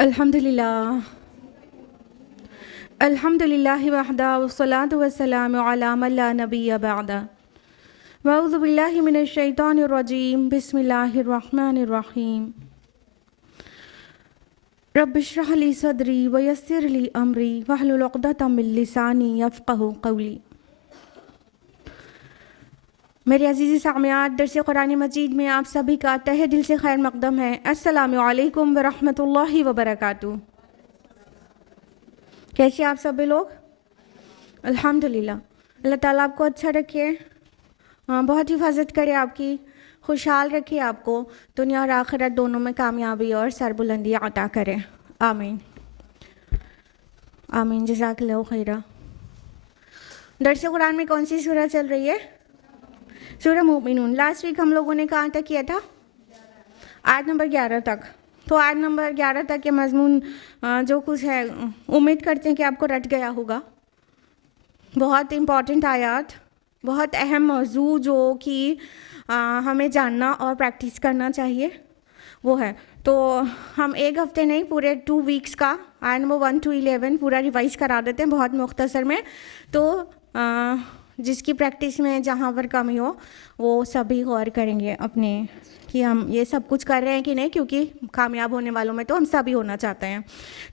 अल्हम्दुलिल्लाह अल्हम्दुलिल्लाहि वहदा वस्सलातु वस्सलामु अला मन ला नबिय्य बअदा वअऊज़ु बिल्लाहि मिनश शैतानिर रजीम बिस्मिल्लाहिर रहमानिर रहीम रब्बि इश्रह ली सदरी वयस्सिर ली अमरी वहलुल उक़दतम मिन लिसानी यफ़क़हू क़ौली। मेरे अज़ीज़ सामियात, दर्स कुरान मजीद में आप सभी का तहे दिल से खैर मक़दम है। अस्सलामु अलैकुम व रहमतुल्लाहि व बरकातुहू। कैसे आप सभी लोग? अल्हम्दुलिल्लाह। अल्लाह ताला आपको अच्छा रखे, बहुत हिफाजत करे, आपकी खुशहाल रखे, आपको दुनिया और आखिरत दोनों में कामयाबी और सरबुलंदी अता करे। आमीन आमीन। जज़ाकल्लाहु खैरा। दर्स कुरान में कौन सी सूरह चल रही है? सूरह मोमिनून। लास्ट वीक हम लोगों ने कहाँ तक किया था? आयत नंबर 11 तक। तो आयत नंबर 11 तक के मजमून जो कुछ है, उम्मीद करते हैं कि आपको रट गया होगा। बहुत इम्पॉर्टेंट आयत, बहुत अहम मौजू जो कि हमें जानना और प्रैक्टिस करना चाहिए वो है। तो हम एक हफ्ते नहीं, पूरे 2 वीक्स का आयत नंबर 1 to 11 पूरा रिवाइज़ करा देते हैं बहुत मुख्तसर में। तो जिसकी प्रैक्टिस में जहाँ पर कमी हो वो सभी गौर करेंगे अपने कि हम ये सब कुछ कर रहे हैं कि नहीं, क्योंकि कामयाब होने वालों में तो हम सभी होना चाहते हैं।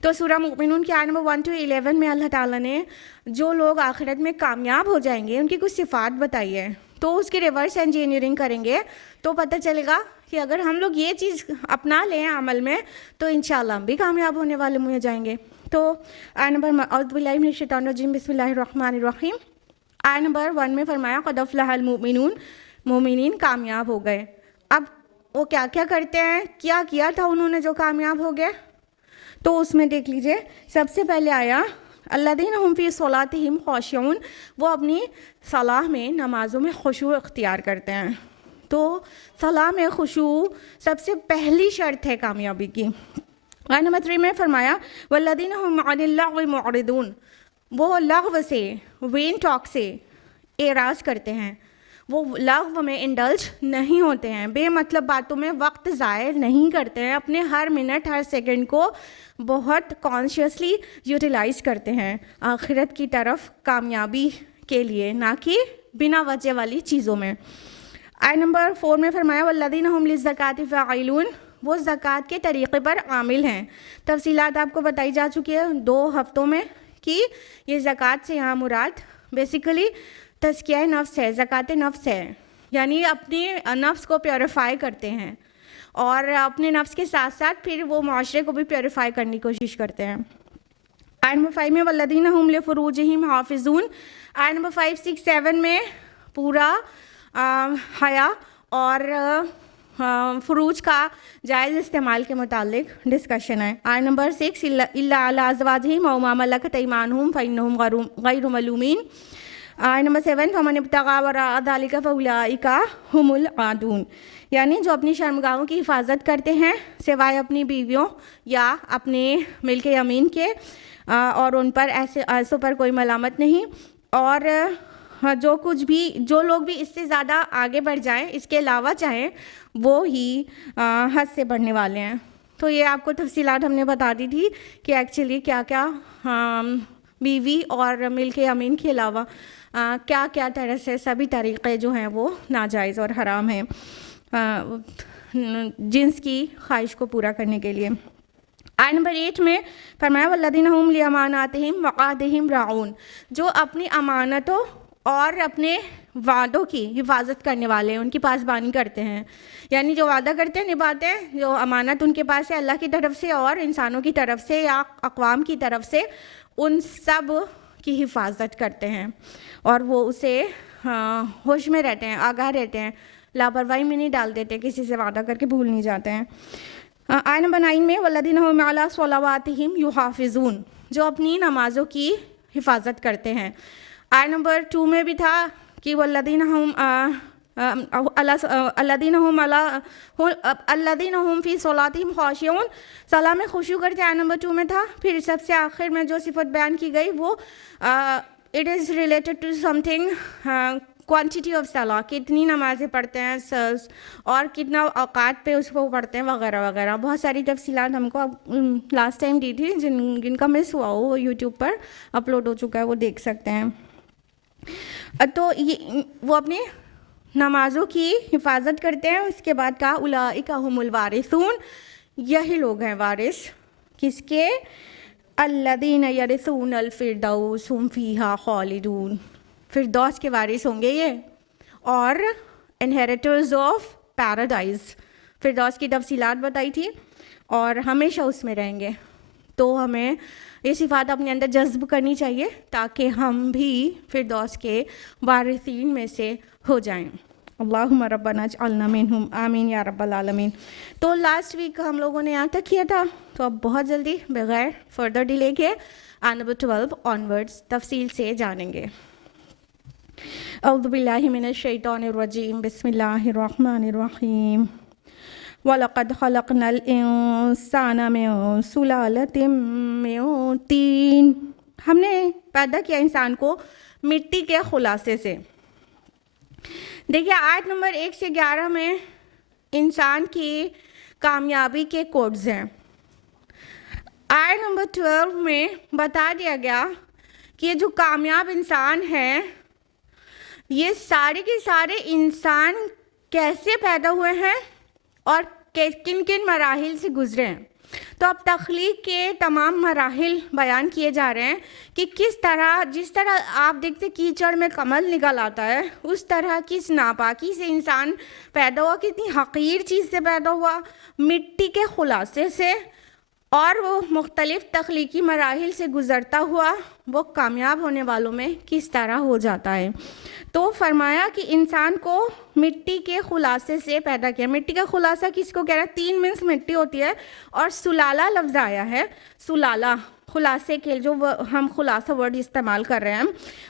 तो सूरह मोमिनून के आयत नंबर 1 to 11 में अल्लाह ताला ने जो लोग आखिरत में कामयाब हो जाएंगे उनकी कुछ सिफ़ात बताई है। तो उसकी रिवर्स इंजीनियरिंग करेंगे तो पता चलेगा कि अगर हम लोग ये चीज़ अपना लें अमल में तो इंशाअल्लाह हम भी कामयाब होने वाले हो जाएंगे। तो आयत नंबर औज़ु बिल्लाहि मिनश शैतानिर रजीम बिस्मिल्लाहिर रहमानिर रहीम। आयत नंबर 1 में फरमाया क़द अफ़लहल मुमिनून, मोमिनीन कामयाब हो गए। अब वो क्या क्या करते हैं, क्या किया था उन्होंने जो कामयाब हो गए, तो उसमें देख लीजिए। सबसे पहले आया अल्लज़ीना हुम फ़ी सलातिहिम ख़ाशिऊन, वो अपनी सलाह में, नमाज़ों में खुशू इख्तियार करते हैं। तो सलाह में खुशू सबसे पहली शर्त है कामयाबी की। आयत नंबर 3 में फरमाया वल्लज़ीना हुम अनिल लग़्वी मुअरिदून, वो लग़्व से, वेन टॉक से एराज़ करते हैं, वो लग़्व में इंडल्ज नहीं होते हैं, बेमतलब बातों में वक्त ज़ाय नहीं करते हैं, अपने हर मिनट हर सेकंड को बहुत कॉन्शियसली यूटिलाइज़ करते हैं आखिरत की तरफ कामयाबी के लिए, ना कि बिना वजह वाली चीज़ों में। आयत नंबर 4 में फरमाया वल्लज़ीना हुम लिज़्ज़काति फ़ाइलून, वो ज़कात के तरीक़े पर आमिल हैं। तफ़सीलात आपको बताई जा चुकी है 2 हफ्तों में कि ये ज़कात से यहाँ मुराद बेसिकली तज़किया नफ्स है, ज़कात नफ्स है, यानी अपने नफ्स को प्योरीफाई करते हैं और अपने नफ्स के साथ साथ फिर वो माशरे को भी प्योरीफाई करने की कोशिश करते हैं। आयत नंबर 5 में वल्लज़ीना हुम लिफ़ुरूजिहिम हाफ़िज़ून। आयत नंबर 5, 6, 7 में पूरा हया और फ़ुरूज का जायज़ इस्तेमाल के मुतालिक डिस्कशन है। आयत नंबर 6 इल्ला अला अज़वाजिहिम औ मा मलकत अयमानुहुम फ़इन्नहुम गैरु मलूमीन। आयत नंबर 7 फमन इब्तगा वराअ ज़ालिका फ़उलाइका हुमुल आदून, यानी जो अपनी शर्मगाहों की हिफाजत करते हैं सिवाय अपनी बीवियों या अपने मिल्के यमीन के, और उन पर ऐसों पर कोई मलामत नहीं, और जो लोग भी इससे ज़्यादा आगे बढ़ जाएं, इसके अलावा चाहें, वो ही हद से बढ़ने वाले हैं। तो ये आपको तफसीलात हमने बता दी थी कि एक्चुअली क्या क्या बीवी और मिल्के यमीन के अलावा क्या क्या तरह से सभी तरीक़े जो हैं वो नाजायज़ और हराम हैं जिन्स की ख्वाहिश को पूरा करने के लिए। आयत नंबर 8 में फरमाया वल्लज़ीना हुम लिअमानातिहिम वअहदिहिम राऊन, जो अपनी अमानतों और अपने वादों की हिफाजत करने वाले हैं, उनकी पासबानी करते हैं, यानी जो वादा करते हैं निभाते हैं, जो अमानत उनके पास है अल्लाह की तरफ से और इंसानों की तरफ से या अक़वाम की तरफ से, उन सब की हिफाजत करते हैं और वो उसे होश में रहते हैं, आगाह रहते हैं, लापरवाही में नहीं डाल देते, किसी से वादा करके भूल नहीं जाते हैं। आयत नंबर 9 में वल्लज़ीना हुम अला सलावातिहिम युहाफ़िज़ून, जो अपनी नमाज़ों की हिफाजत करते हैं। आयत नंबर 2 में भी था कि वल्लज़ीना हुम फ़ी सलातिहिम ख़ाशिऊन, सलाह में खुशू करते, आयत नंबर 2 में था। फिर सबसे आखिर में जो सिफत बयान की गई वो it is related to something quantity of सलाह, कितनी नमाज़ें पढ़ते हैं और कितना औकात पे उसको पढ़ते हैं वगैरह वगैरह। बहुत सारी तफसीलात हमको लास्ट टाइम दी थी, जिनका मिस हुआ हो वो यूट्यूब पर अपलोड हो चुका है, वो देख सकते हैं। तो ये वो अपनी नमाज़ों की हिफाजत करते हैं। उसके बाद कहा उलाइका हुमुल वारिसून, यही लोग हैं वारिस, किसके? अल्लज़ीना यरिसूनल फ़िरदौस हुम फ़ीहा ख़ालिदून, फ़िरदौस के वारिस होंगे ये, और इनहेरिटर्स ऑफ पैराडाइज। फ़िरदौस की तफसीलात बताई थी और हमेशा उसमें रहेंगे। तो हमें ये सिफ़ात अपने अंदर जज्ब करनी चाहिए ताकि हम भी फ़िरदौस के वारिसीन में से हो जाएं। अल्लाहुम्मा रब्बना अजअलना मिनहुम, आमीन या रब्बल आलमीन। तो लास्ट वीक हम लोगों ने यहाँ तक किया था, तो अब बहुत जल्दी बगैर फर्दर डिले के नंबर 12 ऑनवर्ड्स तफसील से जानेंगे। औज़ु बिल्लाहि मिनश शैतानिर रजीम, बिस्मिल्लाहिर रहमानिर रहीम। वलक़द ख़लक़नल इंसाना मिन सुलालतिम मिन तीन, हमने पैदा किया इंसान को मिट्टी के खुलासे से। देखिए आयत नंबर 1 से 11 में इंसान की कामयाबी के कोड्स हैं। आयत नंबर 12 में बता दिया गया कि ये जो कामयाब इंसान है, ये सारे के सारे इंसान कैसे पैदा हुए हैं और किन किन मराहिल से गुजरे हैं। तो अब तख्लीक के तमाम मराहिल बयान किए जा रहे हैं कि किस तरह, जिस तरह आप देखते कीचड़ में कमल निकल आता है, उस तरह किस नापाकी से इंसान पैदा हुआ, कितनी हकीर चीज़ से पैदा हुआ, मिट्टी के खुलासे से, और वो मुख्तलिफ़ तख्लीकी मराहिल से गुज़रता हुआ वो कामयाब होने वालों में किस तरह हो जाता है। तो फरमाया कि इंसान को मिट्टी के खुलासे से पैदा किया। मिट्टी का खुलासा किसको कह रहा है? 3 मीन्स मिट्टी होती है, और सुलाला लफ्ज़ आया है। सुलाला खुलासे के जो हम खुलासा वर्ड इस्तेमाल कर रहे हैं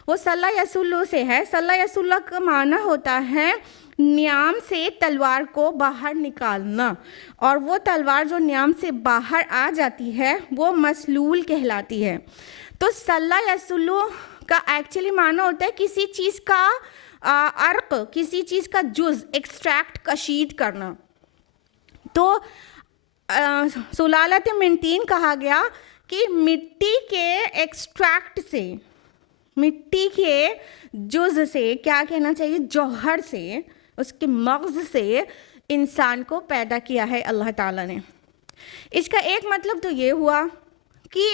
वो सल्ला यसुल्लु से है। सल्ला यसुल्ला का माना होता है न्याम से तलवार को बाहर निकालना, और वो तलवार जो न्याम से बाहर आ जाती है वो मसलूल कहलाती है। तो सल्ला यसुल्लु का एक्चुअली माना होता है किसी चीज़ का अर्क, किसी चीज़ का जुज़ एक्सट्रैक्ट, कशीद करना। तो सुलालत मिन तीन कहा गया कि मिट्टी के एक्सट्रैक्ट से, मिट्टी के जुज़ से, क्या कहना चाहिए, जौहर से, उसके मग़ज़ से इंसान को पैदा किया है अल्लाह ताला ने। इसका एक मतलब तो ये हुआ कि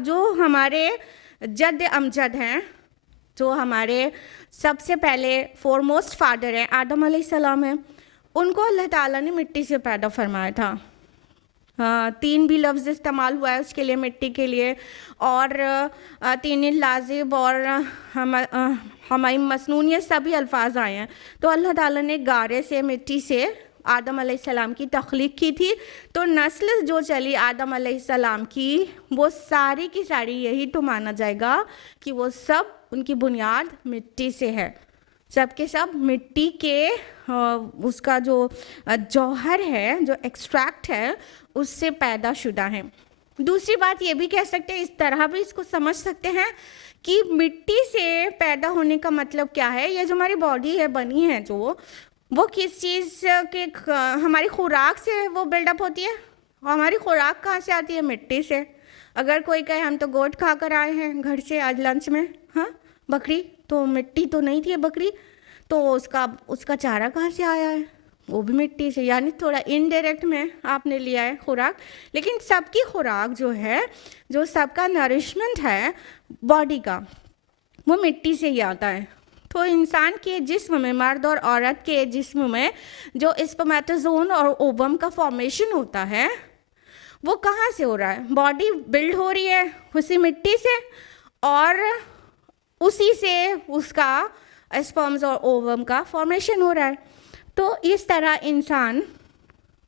जो हमारे जद अमजद हैं, जो हमारे सबसे पहले फोरमोस्ट फादर हैं आदम अलैहिस्सलाम हैं, उनको अल्लाह ताला ने मिट्टी से पैदा फरमाया था। 3 भी लफ्ज़ इस्तेमाल हुआ है उसके लिए, मिट्टी के लिए, और 3 लाजिब और हमारी मसनून, ये सभी अल्फाज आए हैं। तो अल्लाह ताला ने गारे से, मिट्टी से आदम अलैहिस्सलाम की तख्लीक की थी। तो नस्ल जो चली आदम अलैहिस्सलाम की, वो सारी की सारी यही तो माना जाएगा कि वो सब, उनकी बुनियाद मिट्टी से है, सब के सब मिट्टी के उसका जो जौहर है, जो एक्सट्रैक्ट है, उससे पैदा शुदा है। दूसरी बात ये भी कह सकते हैं, इस तरह भी इसको समझ सकते हैं कि मिट्टी से पैदा होने का मतलब क्या है। ये जो हमारी बॉडी है, बनी है जो, वो किस चीज़ के, हमारी खुराक से वो बिल्डअप होती है। और हमारी खुराक कहाँ से आती है? मिट्टी से। अगर कोई कहे हम तो गोट खा कर आए हैं घर से आज लंच में, हाँ, बकरी तो मिट्टी तो नहीं थी बकरी, तो उसका चारा कहाँ से आया है? वो भी मिट्टी से। यानी थोड़ा इनडायरेक्ट में आपने लिया है खुराक, लेकिन सबकी खुराक जो है, जो सबका नरिशमेंट है बॉडी का, वो मिट्टी से ही आता है। तो इंसान के जिस्म में, मर्द और औरत के जिस्म में जो स्पर्मेटोज़ोन और ओवम का फॉर्मेशन होता है, वो कहाँ से हो रहा है? बॉडी बिल्ड हो रही है उसी मिट्टी से, और उसी से उसका स्पर्म्स और ओवम का फॉर्मेशन हो रहा है। तो इस तरह इंसान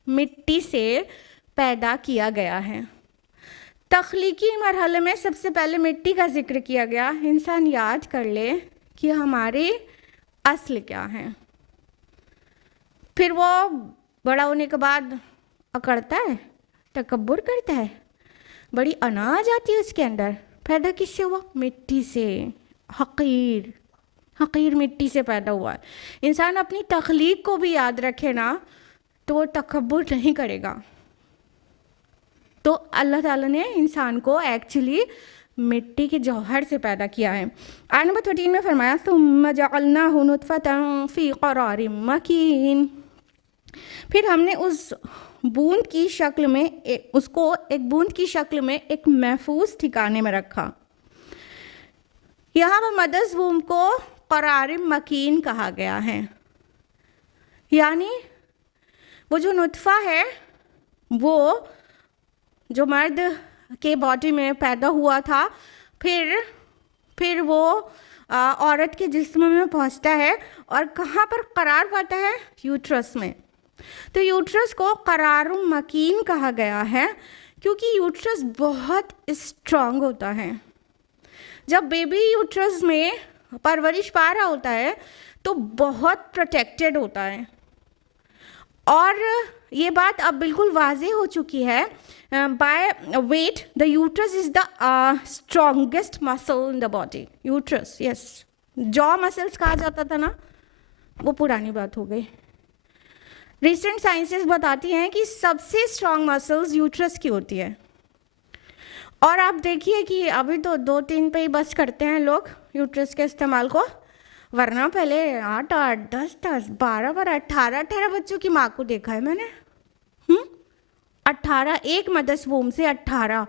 मिट्टी से पैदा किया गया है। तख्लीकी मरहले में सबसे पहले मिट्टी का जिक्र किया गया। इंसान याद कर ले कि हमारे असल क्या हैं। फिर वो बड़ा होने के बाद अकड़ता है, तकब्बुर करता है, बड़ी अना आ जाती है उसके अंदर। पैदा किससे हुआ? मिट्टी से, हकीर, हकीर मिट्टी से पैदा हुआ है। इंसान अपनी तख्लीक को भी याद रखे ना तो वो तकब्बुर नहीं करेगा। तो अल्लाह ताला ने इंसान को एक्चुअली मिट्टी के जौहर से पैदा किया है। आयत नंबर 13 में फरमाया सुम्मा जअलनाहु नुतफतन फी क़रारिम मकीन, फिर हमने उस बूंद की शक्ल में उसको एक बूंद की शक्ल में एक महफूज ठिकाने में रखा। यहाँ पर मदर्स वूम को क़रारिम मकीन कहा गया है, यानी वो जो नुतफ़ा है वो जो मर्द के बॉडी में पैदा हुआ था, फिर वो औरत के जिस्म में पहुंचता है और कहाँ पर करार पाता है? यूट्रस में। तो यूट्रस को क़रारुम मकीन कहा गया है क्योंकि यूट्रस बहुत स्ट्रांग होता है। जब बेबी यूट्रस में परवरिश पा रहा होता है तो बहुत प्रोटेक्टेड होता है, और ये बात अब बिल्कुल वाज़ेह हो चुकी है। By weight the uterus is the strongest muscle in the body. Uterus, yes, jaw muscles कहा जाता था ना, वो पुरानी बात हो गई। रिसेंट साइंसेस बताती हैं कि सबसे स्ट्रॉन्ग मसल्स यूट्रस की होती है। और आप देखिए कि अभी तो 2-3 पे ही बस करते हैं लोग यूट्रस के इस्तेमाल को, वरना पहले 8-8, 10-10, 12-12, 18-18 बच्चों की माँ को देखा है मैंने। 18, एक मदर्स वूम से 18।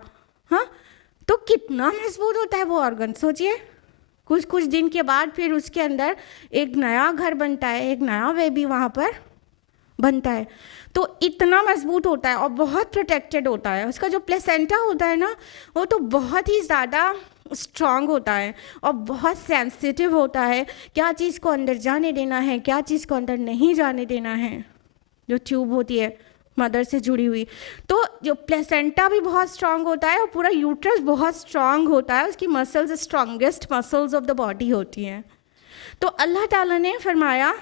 हाँ, तो कितना मजबूत होता है वो ऑर्गन, सोचिए। कुछ दिन के बाद फिर उसके अंदर एक नया घर बनता है, एक नया बेबी वहाँ पर बनता है। तो इतना मजबूत होता है और बहुत प्रोटेक्टेड होता है। उसका जो प्लेसेंटा होता है ना, वो तो बहुत ही ज़्यादा स्ट्रॉन्ग होता है और बहुत सेंसिटिव होता है, क्या चीज़ को अंदर जाने देना है, क्या चीज़ को अंदर नहीं जाने देना है। जो ट्यूब होती है मदर से जुड़ी हुई, तो जो प्लेसेंटा भी बहुत स्ट्रॉन्ग होता है और पूरा यूट्रस बहुत स्ट्रॉन्ग होता है। उसकी muscles strongest muscles of the body होती हैं। तो अल्लाह ताला ने फरमाया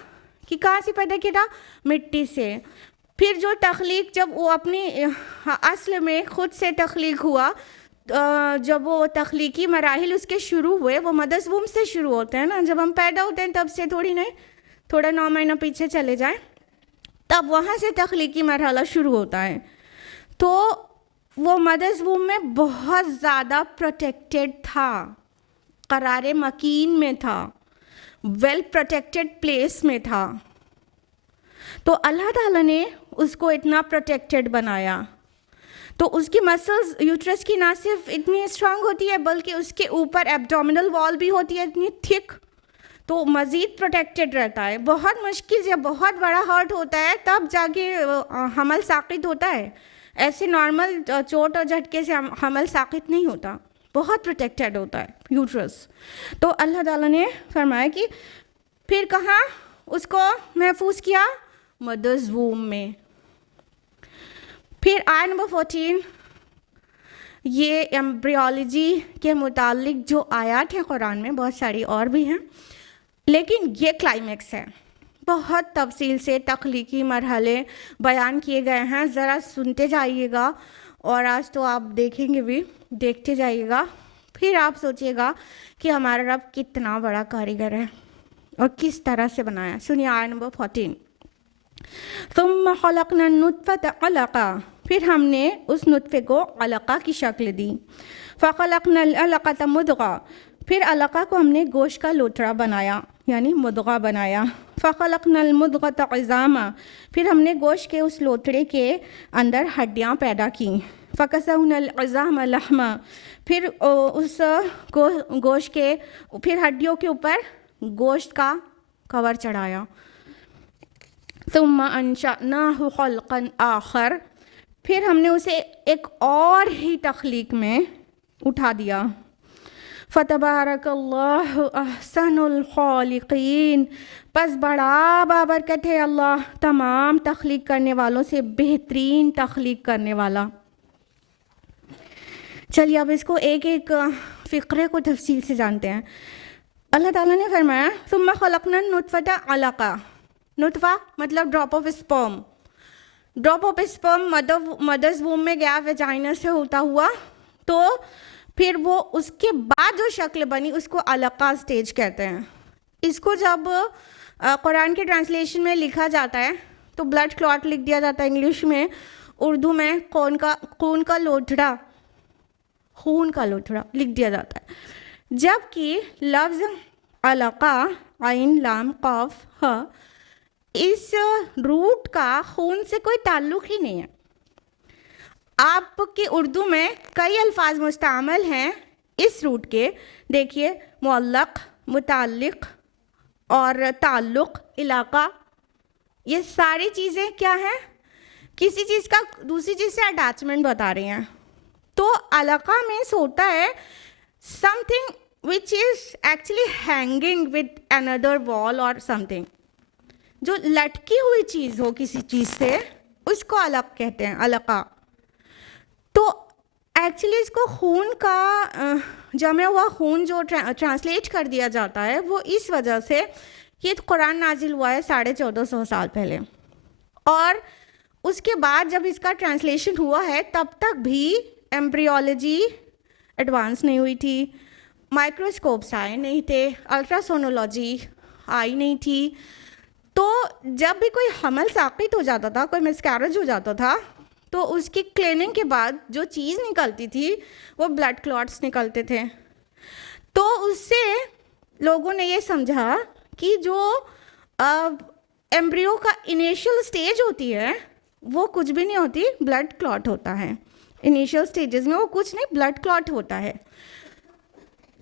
कि कहाँ से पैदा किया था? मिट्टी से। फिर जो तख्लीक, जब वो अपनी असल में ख़ुद से तख्लीक हुआ, जब वो तख्लीकी मराहिल उसके शुरू हुए, वो मदर्स वूम से शुरू होते हैं ना। जब हम पैदा होते हैं तब से थोड़ी नहीं, थोड़ा 9 महीना पीछे चले जाएं, तब वहाँ से तख्लीकी मरहला शुरू होता है। तो वो मदर्स वूम में बहुत ज़्यादा प्रोटेक्टेड था, क़रारे मकीन में था, वेल प्रोटेक्टेड प्लेस में था। तो अल्लाह ताला ने उसको इतना प्रोटेक्टेड बनाया। तो उसकी मसल्स यूट्रस की ना सिर्फ इतनी स्ट्रांग होती है बल्कि उसके ऊपर एब्डोमिनल वॉल भी होती है इतनी थिक, तो मज़ीद प्रोटेक्टेड रहता है। बहुत मुश्किल से बहुत बड़ा हर्ट होता है तब जाके हमल साक़ित होता है, ऐसे नॉर्मल चोट और झटके से हमल साक़ित नहीं होता, बहुत प्रोटेक्टेड होता है यूट्रस। तो अल्लाह ताला ने फरमाया कि फिर कहाँ उसको महफूज किया? मदर्स वूम में। फिर आयत नंबर 14, ये एम्ब्रियोलॉजी के मुतालिक जो आयत है कुरान में, बहुत सारी और भी हैं, लेकिन ये क्लाइमेक्स है। बहुत तफसील से तख्लीकी मरहले बयान किए गए हैं, ज़रा सुनते जाइएगा और आज तो आप देखेंगे भी, देखते जाइएगा, फिर आप सोचिएगा कि हमारा रब कितना बड़ा कारीगर है और किस तरह से बनाया। सुनिए आयत नंबर 14, सुम्मा खलक़ना नुत्फ़ता अलक़ा, फिर हमने उस नुत्फ़े को अलक़ा की शक्ल दी। फ़ख़लक़ना अलक़ता मुद्ग़ा, फिर अलक़ा को हमने गोश्त का लोथड़ा बनाया, यानी मुद्ग़ा बनाया। फ़ख़लक़ना मुद्ग़ता इज़ामा, फिर हमने गोश्त के उस लोथड़े के अंदर हड्डियाँ पैदा की। फ़कसौना इज़ामा लहमा, फिर उस गोश्त के फिर हड्डियों के ऊपर गोश्त का कवर चढ़ाया। सुम्मा अंशअनाहु ख़ल्क़न आख़र, फिर हमने उसे एक और ही तख्लीक में उठा दिया। फ़तबारकल्लाहु अहसनुल ख़ालिक़ीन, बस बड़ा बाबरकत है अल्लाह तमाम तख्लीक करने वालों से बेहतरीन तख्लीक करने वाला। चलिए अब इसको एक एक फ़िक्रे को तफसील से जानते हैं। अल्लाह ताला ने फरमाया सुम्मा खलक़ना नुत्फ़ता अलक़ा, नुत्फ़ा मतलब drop of sperm. Drop of sperm mother's womb में गया वेजाइना से होता हुआ, तो फिर वो उसके बाद जो शक्ल बनी उसको अलक़ा स्टेज कहते हैं। इसको जब कुरान के ट्रांसलेशन में लिखा जाता है तो ब्लड क्लॉट लिख दिया जाता है इंग्लिश में, उर्दू में खून का लोथड़ा, खून का लोथड़ा लिख दिया जाता है। जबकि लफ्ज़ अलका आइन लाम कफ ह, इस रूट का खून से कोई ताल्लुक़ ही नहीं है। आपके उर्दू में कई अल्फाज मुस्तआमल हैं इस रूट के, देखिए मुअल्लक़, मुताल्लिक़ और ताल्लुक़, इलाका, ये सारी चीज़ें क्या हैं, किसी चीज़ का दूसरी चीज़ से अटैचमेंट बता रही हैं। तो अलका मीन्स होता है something which is actually hanging with another wall और समथिंग, जो लटकी हुई चीज़ हो किसी चीज़ से, उसको अलग कहते हैं, अलका। तो एक्चुअली इसको खून का जमा हुआ खून जो ट्रांसलेट कर दिया जाता है वो इस वजह से कि कुरान नाजिल हुआ है 1450 साल पहले, और उसके बाद जब इसका ट्रांसलेशन हुआ है तब तक भी एम्ब्रियोलॉजी एडवांस नहीं हुई थी, माइक्रोस्कोप्स आए नहीं थे, अल्ट्रासोनोलॉजी आई नहीं थी। तो जब भी कोई हमल साक़ित हो जाता था, कोई मिसकैरेज हो जाता था, तो उसकी क्लीनिंग के बाद जो चीज़ निकलती थी वो ब्लड क्लॉट्स निकलते थे। तो उससे लोगों ने ये समझा कि जो एम्ब्रियो का इनिशियल स्टेज होती है वो कुछ भी नहीं होती, ब्लड क्लॉट होता है। इनिशियल स्टेजेस में वो कुछ नहीं, ब्लड क्लॉट होता है।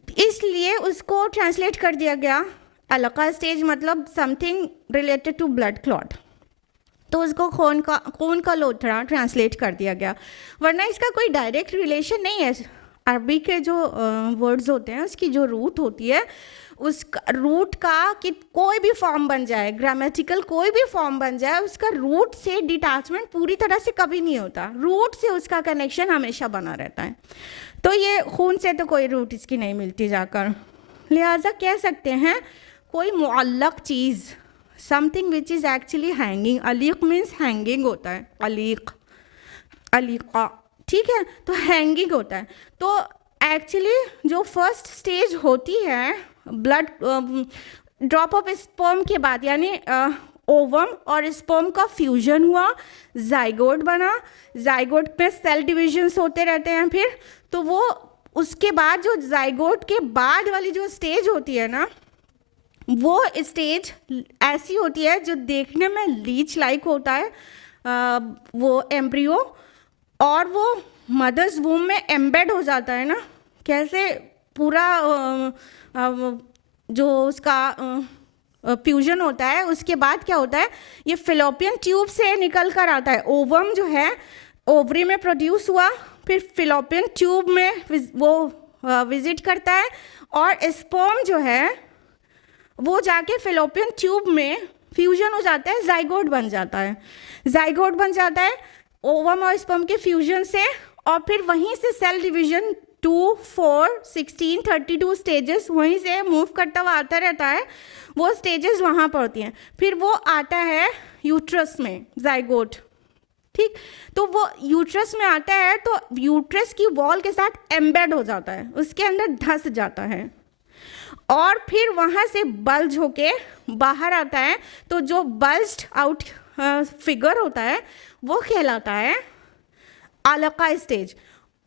इसलिए उसको ट्रांसलेट कर दिया गया अलका स्टेज, मतलब something related to blood clot, तो उसको खून का लोथड़ा ट्रांसलेट कर दिया गया, वरना इसका कोई डायरेक्ट रिलेशन नहीं है। अरबी के जो वर्ड्स होते हैं उसकी जो रूट होती है, उस रूट का कि कोई भी फॉर्म बन जाए, ग्रामेटिकल कोई भी फॉर्म बन जाए, उसका रूट से डिटैचमेंट पूरी तरह से कभी नहीं होता, रूट से उसका कनेक्शन हमेशा बना रहता है। तो ये खून से तो कोई रूट इसकी नहीं मिलती जाकर, लिहाजा कह सकते हैं कोई मुअल्लक़ चीज़, something which is actually hanging. अलीक मीन्स हैंगिंग होता है, अलीक, अलीका, ठीक है, तो हैंगिंग होता है। तो एक्चुअली जो फर्स्ट स्टेज होती है ब्लड ड्रॉप ऑफ स्पर्म के बाद, यानी ओवम और स्पर्म का फ्यूजन हुआ, जाइगोट बना, जाइगोट पे सेल डिविजन्स होते रहते हैं फिर, तो वो उसके बाद जो जाइगोट के बाद वाली जो स्टेज होती है ना, वो स्टेज ऐसी होती है जो देखने में लीच लाइक होता है, वो एम्ब्रियो, और वो मदर्स वूम में एम्बेड हो जाता है ना, कैसे पूरा जो उसका फ्यूजन होता है, उसके बाद क्या होता है, ये फिलोपियन ट्यूब से निकल कर आता है। ओवम जो है ओवरी में प्रोड्यूस हुआ, फिर फिलोपियन ट्यूब में वो विजिट करता है, और स्पर्म जो है वो जाके फिलोपियन ट्यूब में फ्यूजन हो जाता है, जाइगोट बन जाता है, जाइगोट बन जाता है ओवम और स्पर्म के फ्यूजन से, और फिर वहीं से सेल डिवीजन 2, 4, 16, 32 स्टेजेस वहीं से मूव करता हुआ आता रहता है, वो स्टेजेस वहाँ पर होती हैं। फिर वो आता है यूट्रस में, जाइगोट, ठीक, तो वो यूट्रस में आता है तो यूट्रस की वॉल के साथ एम्बेड हो जाता है, उसके अंदर धंस जाता है, और फिर वहाँ से बल्ज होके बाहर आता है। तो जो बल्ज्ड आउट फिगर होता है वो कहलाता है अलका स्टेज।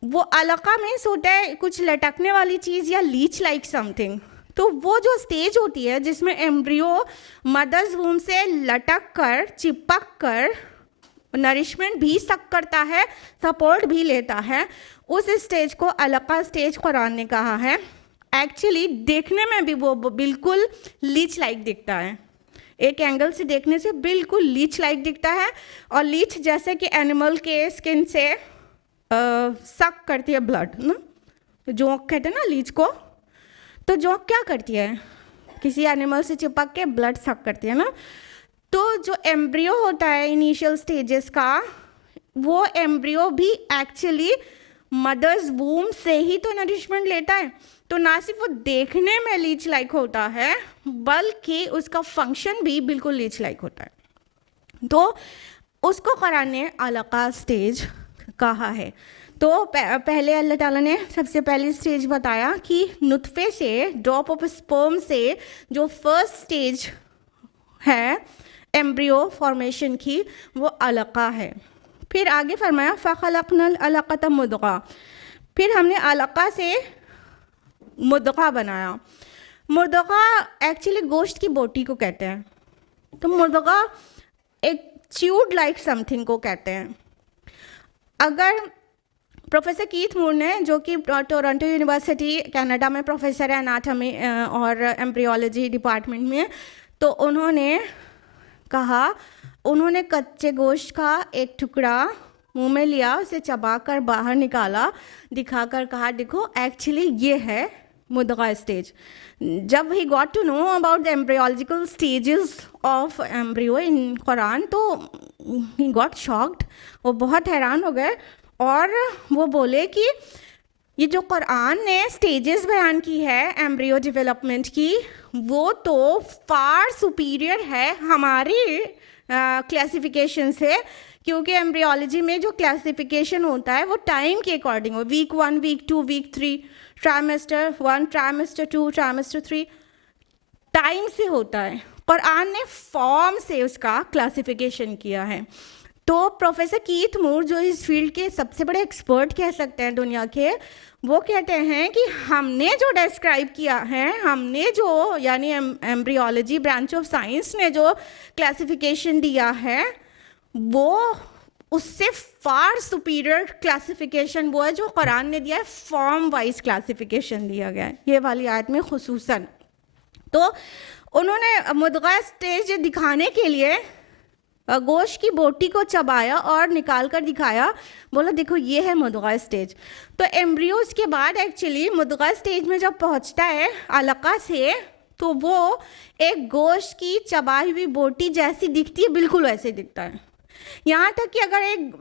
वो अलका मीन्स होता है कुछ लटकने वाली चीज़ या लीच लाइक समथिंग। तो वो जो स्टेज होती है जिसमें एम्ब्रियो मदर्स वूम से लटक कर, चिपक कर नरिशमेंट भी सक करता है, सपोर्ट भी लेता है, उस स्टेज को अलका स्टेज कुरान ने कहा है। एक्चुअली देखने में भी वो बिल्कुल लीच लाइक दिखता है, एक एंगल से देखने से बिल्कुल लीच लाइक दिखता है, और लीच जैसे कि एनिमल के स्किन से सक करती है ब्लड ना, जोंक कहते हैं ना लीच को, तो जोंक क्या करती है, किसी एनिमल से चिपक के ब्लड सक करती है ना। तो जो एम्ब्रियो होता है इनिशियल स्टेजेस का, वो एम्ब्रियो भी एक्चुअली मदर्स वूम से ही तो नरिशमेंट लेता है। तो ना सिर्फ वो देखने में लीच लाइक होता है बल्कि उसका फंक्शन भी बिल्कुल लीच लाइक होता है। तो उसको कुरान ने अलका स्टेज कहा है। तो पहले अल्लाह ताला ने सबसे पहली स्टेज बताया कि नुतफ़े से, ड्रॉप ऑफ स्पर्म से जो फर्स्ट स्टेज है एम्ब्रियो फॉर्मेशन की, वो अलक़ा है। फिर आगे फरमाया फ़ख़लक़नल अलक़त मुदग़ा, फिर हमने अलक़ा से मुदग़ा बनाया। मुदग़ा एक्चुअली गोश्त की बोटी को कहते हैं। तो मुदग़ा एक च्यूड लाइक समथिंग को कहते हैं। अगर प्रोफेसर कीथ मूर ने, जो कि टोरंटो यूनिवर्सिटी कनाडा में प्रोफेसर है एनाटॉमी और एम्ब्रियोलॉजी डिपार्टमेंट में, तो उन्होंने कहा, उन्होंने कच्चे गोश्त का एक टुकड़ा मुंह में लिया, उसे चबाकर बाहर निकाला, दिखाकर कहा देखो एक्चुअली ये है मुदग़ा स्टेज। जब he got to know about the embryological stages of embryo in Quran, तो ही गॉट शॉक्ड, वो बहुत हैरान हो गए और वो बोले कि ये जो कुरान ने स्टेजेस बयान की है एम्ब्रियो डेवलपमेंट की, वो तो फार सुपीरियर है हमारी क्लासिफिकेशन से, क्योंकि एम्ब्रियोलॉजी में जो क्लासिफिकेशन होता है वो टाइम के अकॉर्डिंग हो, week 1, week 2, week 3, trimester 1, trimester 2, trimester 3, time से होता है। कुरान ने फॉर्म से उसका क्लासिफिकेशन किया है। तो प्रोफेसर कीथ मूर, जो इस फील्ड के सबसे बड़े एक्सपर्ट कह सकते हैं दुनिया के, वो कहते हैं कि हमने जो डिस्क्राइब किया है, हमने जो यानी एम्ब्रियोलॉजी ब्रांच ऑफ साइंस ने जो क्लासिफिकेशन दिया है, वो उससे फार सुपीरियर क्लासिफिकेशन वो है जो कुरान ने दिया है, फॉर्म वाइज क्लासिफिकेशन दिया गया है ये वाली आयत में खुसूसन। तो उन्होंने मुदग़ा स्टेज दिखाने के लिए गोश्त की बोटी को चबाया और निकाल कर दिखाया, बोला देखो ये है मुदग़ा स्टेज। तो एम्ब्रियोज के बाद एक्चुअली मुदग़ा स्टेज में जब पहुंचता है अलक़ा से, तो वो एक गोश्त की चबाई हुई बोटी जैसी दिखती है, बिल्कुल वैसे दिखता है। यहाँ तक कि अगर एक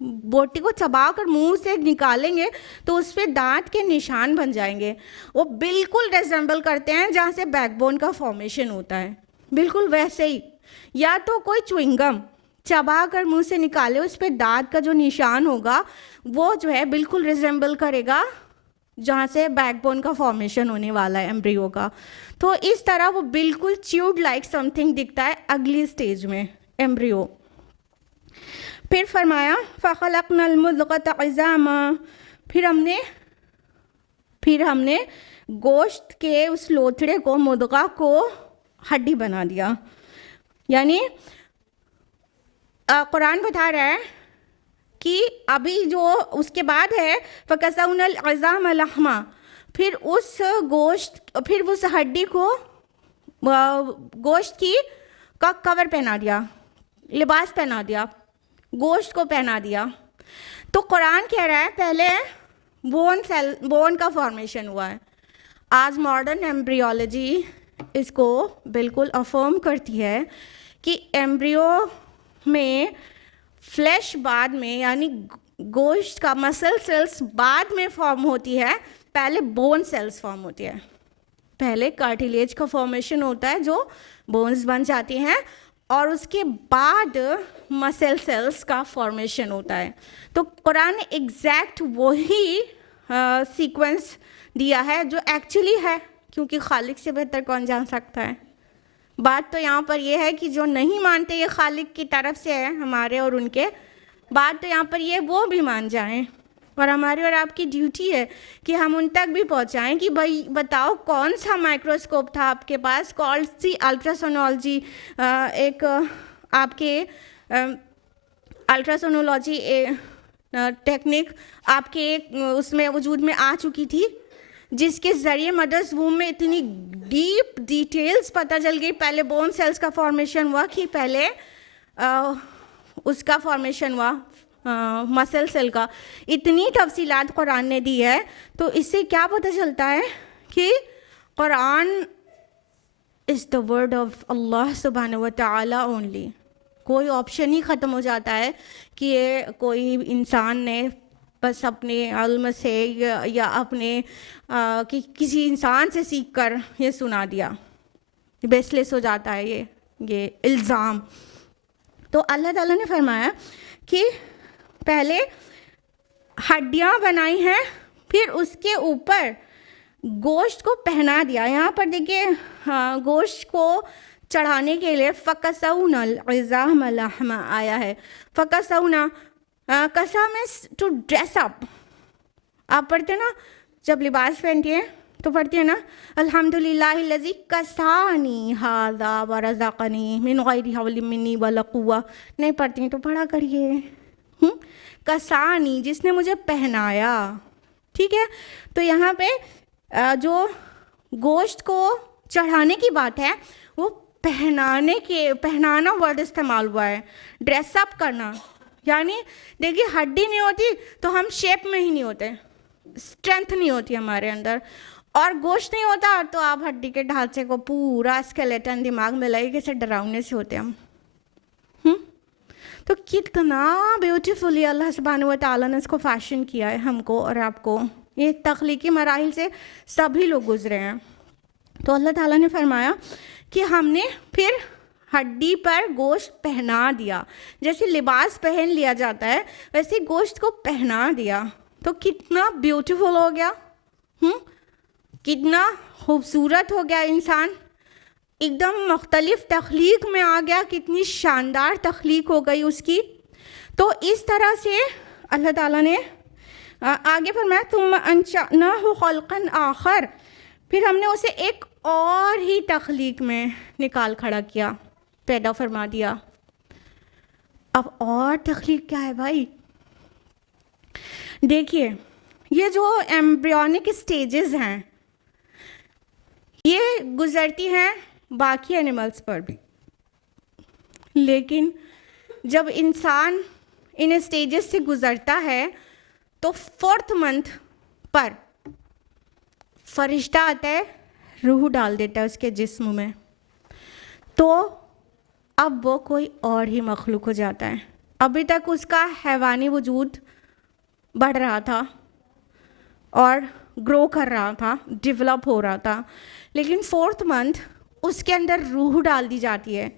बोटी को चबा कर मुँह से निकालेंगे तो उस पर दाँत के निशान बन जाएंगे, वो बिल्कुल रिजेंबल करते हैं जहाँ से बैकबोन का फॉर्मेशन होता है, बिल्कुल वैसे ही। या तो कोई च्युइंगम चबा कर मुँह से निकाले, उस पर दाँत का जो निशान होगा वो जो है बिल्कुल रिजेंबल करेगा जहाँ से बैकबोन का फॉर्मेशन होने वाला है एम्ब्रियो का। तो इस तरह वो बिल्कुल च्यूड लाइक समथिंग दिखता है अगली स्टेज में एम्ब्रियो। फिर फरमाया फ़ख़लक़नल मुदग़त इज़ामा, फिर हमने गोश्त के उस लोथड़े को, मुदग़ा को हड्डी बना दिया। यानी कुरान बता रहा है कि अभी जो उसके बाद है फ़कसौनल इज़ाम लहमा, फिर उस हड्डी को गोश्त की का कवर पहना दिया, लिबास पहना दिया, गोश्त को पहना दिया। तो कुरान कह रहा है पहले बोन का फॉर्मेशन हुआ है। आज मॉडर्न एम्ब्रियोलॉजी इसको बिल्कुल अफर्म करती है कि एम्ब्रियो में फ्लैश बाद में, यानी गोश्त का मसल सेल्स बाद में फॉर्म होती है, पहले बोन सेल्स फॉर्म होती है। पहले कार्टिलेज का फॉर्मेशन होता है जो बोन्स बन जाती हैं, और उसके बाद मसल सेल्स का फॉर्मेशन होता है। तो कुरान ने एग्जैक्ट वही सीक्वेंस दिया है जो एक्चुअली है, क्योंकि खालिक से बेहतर कौन जान सकता है। बात तो यहाँ पर यह है कि जो नहीं मानते ये खालिक की तरफ से है हमारे और उनके, बात तो यहाँ पर ये वो भी मान जाएं, और हमारी और आपकी ड्यूटी है कि हम उन तक भी पहुँचाएं कि भाई बताओ कौन सा माइक्रोस्कोप था आपके पास, कौन सी अल्ट्रासोनोलॉजी एक आपके अल्ट्रासोनोलॉजी टेक्निक आपके उसमें वजूद में आ चुकी थी, जिसके ज़रिए मदर्स वूम में इतनी डीप डिटेल्स पता चल गई। पहले बोन सेल्स का फॉर्मेशन हुआ कि पहले उसका फॉर्मेशन हुआ मसल सेल का, इतनी तफसीलात कुरान ने दी है। तो इससे क्या पता चलता है कि Quran is the word of Allah सुब्हानहू व तआला ओनली। कोई ऑप्शन ही ख़त्म हो जाता है कि ये कोई इंसान ने बस अपने इल्म से या अपने किसी इंसान से सीख कर ये सुना दिया, बेसलेस हो जाता है ये इल्ज़ाम। तो अल्लाह ताला ने फरमाया कि पहले हड्डियाँ बनाई हैं, फिर उसके ऊपर गोश्त को पहना दिया। यहाँ पर देखिए, हाँ, गोश्त को चढ़ाने के लिए फ़कसौना इज़ाम लहमा आया है। फ़कसौना कसा में टू ड्रेस अप। आप पढ़ते हैं ना, जब लिबास पहनती हैं तो पढ़ती है ना, अल्हम्दुलिल्लाहिल्लज़ी कसानी हाज़ा व रज़क़नी मिन गैरि हौलिन मिन्नी वला कुव्वा। नहीं पढ़ती हैं तो पढ़ा करिए। कसानी, जिसने मुझे पहनाया। ठीक है, तो यहाँ पे जो गोश्त को चढ़ाने की बात है वो पहनाना वर्ड इस्तेमाल हुआ है, ड्रेसअप करना। यानी देखिए, हड्डी नहीं होती तो हम शेप में ही नहीं होते, स्ट्रेंथ नहीं होती हमारे अंदर, और गोश्त नहीं होता तो आप हड्डी के ढांचे को पूरा स्केलेटन दिमाग में लाइए, कैसे डरावने से होते हम। तो कितना ब्यूटीफुली अल्लाह सुब्हानहू व तआला ने इसको फैशन किया है हमको और आपको। ये तख्लीकी मराहिल से सभी लोग गुजरे हैं। तो अल्लाह ताला ने फरमाया कि हमने फिर हड्डी पर गोश्त पहना दिया। जैसे लिबास पहन लिया जाता है वैसे गोश्त को पहना दिया। तो कितना ब्यूटीफुल हो गया, कितना खूबसूरत हो गया इंसान, एकदम मुख्तलिफ तख्लीक में आ गया, कितनी शानदार तख्लीक हो गई उसकी। तो इस तरह से अल्लाह ताला ने आगे फरमाया, तुम अंशअनाहु खल्क़न आखर, फिर हमने उसे एक और ही तख्लीक में निकाल खड़ा किया, पैदा फरमा दिया। अब और तख्लीक क्या है भाई? देखिए, ये जो एम्ब्रियोनिक स्टेजेस हैं ये गुजरती हैं बाकी एनिमल्स पर भी, लेकिन जब इंसान इन स्टेजेस से गुजरता है तो 4th मंथ पर फरिश्ता आता है, रूह डाल देता है उसके जिस्म में। तो अब वो कोई और ही मखलूक हो जाता है। अभी तक उसका हैवानी वजूद बढ़ रहा था और ग्रो कर रहा था, डेवलप हो रहा था, लेकिन 4th मंथ उसके अंदर रूह डाल दी जाती है।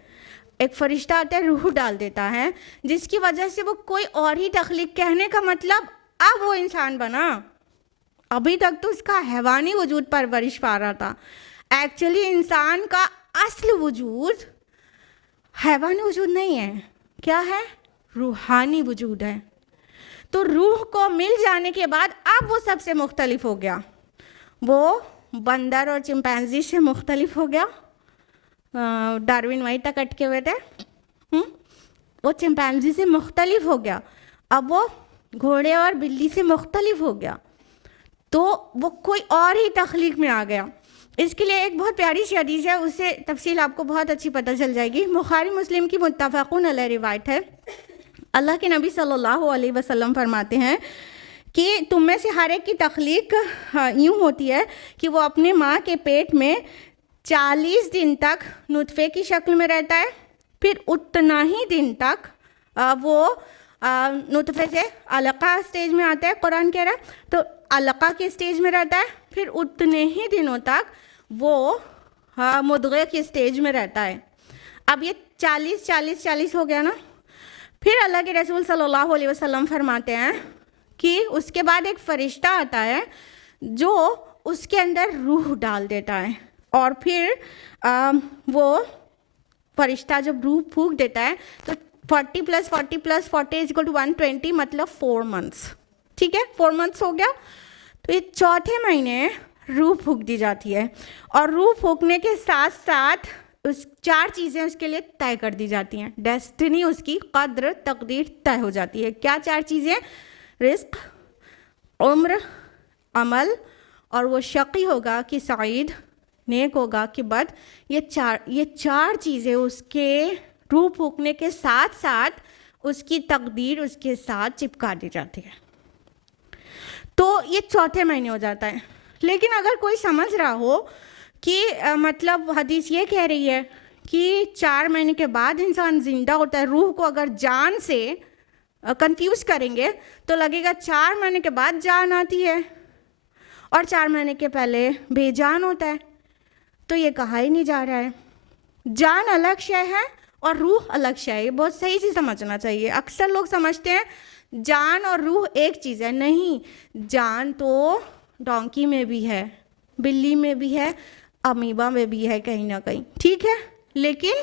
एक फरिश्ता आता है, रूह डाल देता है, जिसकी वजह से वो कोई और ही तख्लीक, कहने का मतलब अब वो इंसान बना। अभी तक तो उसका हैवानी वजूद परवरिश पा रहा था। एक्चुअली इंसान का असल वजूद हैवानी वजूद नहीं है, क्या है? रूहानी वजूद है। तो रूह को मिल जाने के बाद अब वो सबसे मुख्तलिफ हो गया। वो बंदर और चिंपैंजी से मुख्तलिफ हो गया। डार्विन वहीं तक अटके हुए थे। वो चिंपैंजी से मुख्तलिफ हो गया, अब वो घोड़े और बिल्ली से मुख्तलिफ हो गया, तो वो कोई और ही तख्लीक में आ गया। इसके लिए एक बहुत प्यारी सी हदीस है, उससे तफसील आपको बहुत अच्छी पता चल जाएगी। बुखारी मुस्लिम की मुत्तफ़क़ुन अलैह रिवायत है। अल्लाह के नबी सल्लल्लाहु अलैहि वसल्लम फरमाते हैं कि तुम में से हर एक की तख्लीक यूँ होती है कि वो अपने माँ के पेट में 40 दिन तक नुतफ़े की शक्ल में रहता है, फिर उतना ही दिन तक वो नुतफ़े से अलक़ा स्टेज में आता है, कुरान कह रहा है, तो अलक़ा के स्टेज में रहता है, फिर उतने ही दिनों तक वो मुद्ग़े के स्टेज में रहता है। अब ये 40 हो गया ना। फिर अल्लाह के रसूल सल्लल्लाहु अलैहि वसल्लम फरमाते हैं कि उसके बाद एक फ़रिश्ता आता है जो उसके अंदर रूह डाल देता है, और फिर वो फ़रिश्ता जब रूह फूंक देता है तो 40 + 40 + 40 = 120, मतलब 4 मंथ्स। ठीक है, 4 मंथ्स हो गया। तो ये चौथे महीने रूह फूंक दी जाती है, और रूह फूंकने के साथ साथ उस 4 चीज़ें उसके लिए तय कर दी जाती हैं। डेस्टिनी, उसकी कद्र तकदीर तय हो जाती है। क्या 4 चीज़ें? रिस्क, उम्र, अमल, और वो शक़ी होगा कि सईद, नेक होगा कि बद। ये चार चीज़ें उसके रूह फूंकने के साथ साथ उसकी तकदीर उसके साथ चिपका दी जाती है। तो ये चौथे महीने हो जाता है। लेकिन अगर कोई समझ रहा हो कि मतलब हदीस ये कह रही है कि 4 महीने के बाद इंसान ज़िंदा होता है, रूह को अगर जान से कंफ्यूज करेंगे तो लगेगा 4 महीने के बाद जान आती है और 4 महीने के पहले बेजान होता है। तो ये कहा ही नहीं जा रहा है। जान अलग शय है और रूह अलग शय है। ये बहुत सही से समझना चाहिए। अक्सर लोग समझते हैं जान और रूह एक चीज़ है, नहीं, जान तो डोंकी में भी है, बिल्ली में भी है, अमीबा में भी है कहीं ना कहीं, ठीक है, लेकिन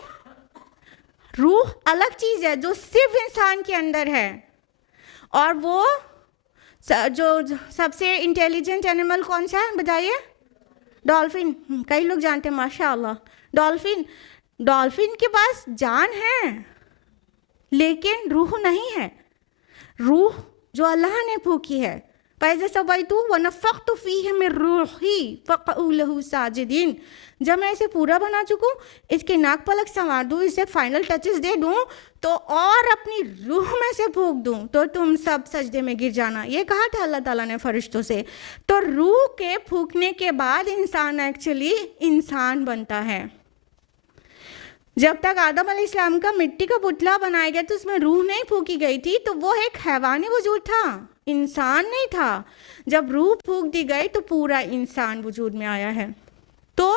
रूह अलग चीज़ है जो सिर्फ इंसान के अंदर है। और वो जो सबसे इंटेलिजेंट एनिमल कौन सा है बताइए? डॉल्फिन। कई लोग जानते हैं माशाअल्लाह। डॉल्फिन, डॉल्फिन के पास जान है लेकिन रूह नहीं है। रूह जो अल्लाह ने फूकी है, पैसे सबैतु व नफ़ख्तु फ़ीहि मिन रूही फ़क़ऊ लहू साजिदीन, जब मैं इसे पूरा बना चुकूँ, इसके नाक पलक संवार दूँ, इसे फाइनल टचेस दे दूँ तो और अपनी रूह में से फूंक दूँ तो तुम सब सजदे में गिर जाना। ये कहा था अल्लाह ताला ने फरिश्तों से। तो रूह के फूकने के बाद इंसान एक्चुअली इंसान बनता है। जब तक आदम अलैहिस्सलाम का मिट्टी का पुतला बनाया गया तो उसमें रूह नहीं फूकी गई थी, तो वो एक हैवानी वजूद था, इंसान नहीं था। जब रूह फूक दी गई तो पूरा इंसान वजूद में आया है। तो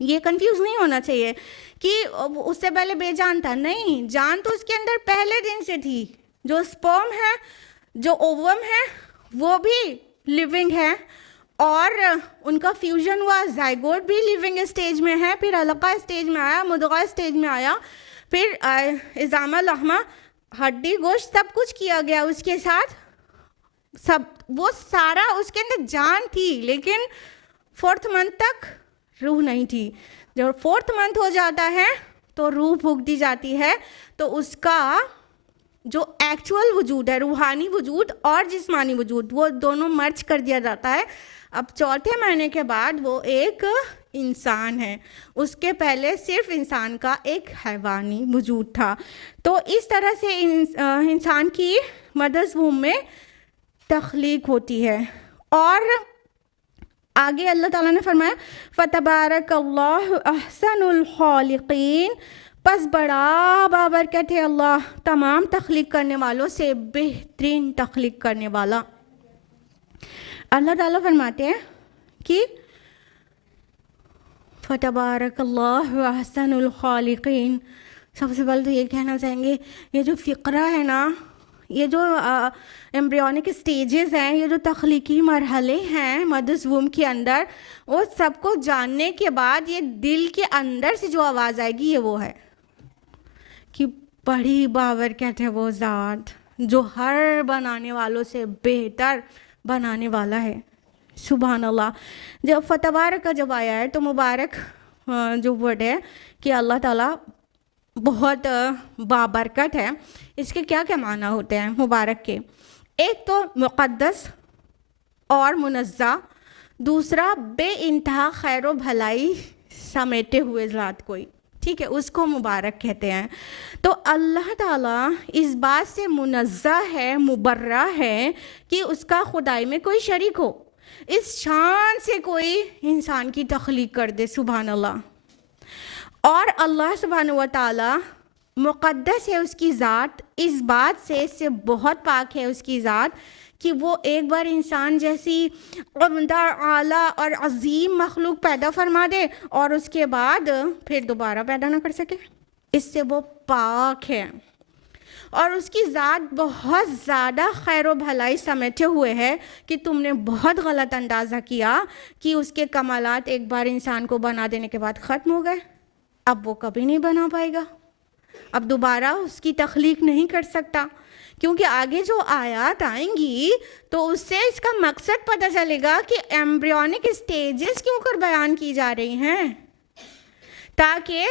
ये कंफ्यूज नहीं होना चाहिए कि उससे पहले बेजान था, नहीं, जान तो उसके अंदर पहले दिन से थी। जो स्पर्म है, जो ओवम है, वो भी लिविंग है और उनका फ्यूजन हुआ, जाइगोट भी लिविंग स्टेज में है, फिर अलका स्टेज में आया, मुदगा स्टेज में आया, फिर इज़ामा लहमा, हड्डी गोश्त सब कुछ किया गया उसके साथ, सब वो सारा उसके अंदर जान थी, लेकिन 4th मंथ तक रूह नहीं थी। जब 4th मंथ हो जाता है तो रूह फूक दी जाती है, तो उसका जो एक्चुअल वजूद है, रूहानी वजूद और जिस्मानी वजूद, वो दोनों मर्ज कर दिया जाता है। अब 4थे महीने के बाद वो एक इंसान है, उसके पहले सिर्फ इंसान का एक हैवानी वजूद था। तो इस तरह से इंसान की मदर्स वूम में तख्लीक होती है। और आगे अल्लाह ताला ने फरमाया फ़तबारकल्लाहु अहसनुल खालिकीन, बस बड़ा बाबरकत है अल्लाह तमाम तख्लीक करने वालों से बेहतरीन तख्लीक करने वाला। अल्लाह ताला फरमाते हैं कि फ़तबारकल्लाहु अहसनुल खालिकीन। सबसे पहले तो ये कहना चाहेंगे, ये जो फ़िक्रा है ना, ये जो एम्ब्रियोनिक स्टेजेस हैं, ये जो तख्लीकी मरहले हैं मदर्स वूम के अंदर, वो सबको जानने के बाद ये दिल के अंदर से जो आवाज़ आएगी, ये वो है कि बड़ी बाबरकत है वो ज़ात जो हर बनाने वालों से बेहतर बनाने वाला है। सुभान अल्लाह। जब फ़तबारक का जब आया है तो मुबारक जो वर्ड है कि अल्लाह ताला बहुत बाबरकत है, इसके क्या क्या माना होते हैं मुबारक के? एक तो मुक़द्दस और मुनज़्ज़ा, दूसरा बेइंतहा खैर व भलाई समेटे हुए ज़ात कोई, ठीक है, उसको मुबारक कहते हैं। तो अल्लाह ताला इस बात से मुनज़्ज़ा है, मुबर्रा है कि उसका खुदाई में कोई शरीक हो, इस शान से कोई इंसान की तख्लीक कर दे, सुभान अल्लाह। और अल्लाह सुब्हानहू व तआला मुक़द्दस है उसकी ज़ात, इस बात से इससे बहुत पाक है उसकी ज़ात कि वो एक बार इंसान जैसी उम्दा, आला और अजीम मखलूक पैदा फरमा दे और उसके बाद फिर दोबारा पैदा ना कर सके, इससे वो पाक है। और उसकी ज़ात बहुत ज़्यादा खैर व भलाई समेटे हुए है कि तुमने बहुत गलत अंदाज़ा किया कि उसके कमालात एक बार इंसान को बना देने के बाद ख़त्म हो गए, अब वो कभी नहीं बना पाएगा, अब दोबारा उसकी तख्लीक नहीं कर सकता, क्योंकि आगे जो आयत आएंगी तो उससे इसका मकसद पता चलेगा कि एम्ब्रियोनिक स्टेजेस क्यों कर बयान की जा रही हैं, ताकि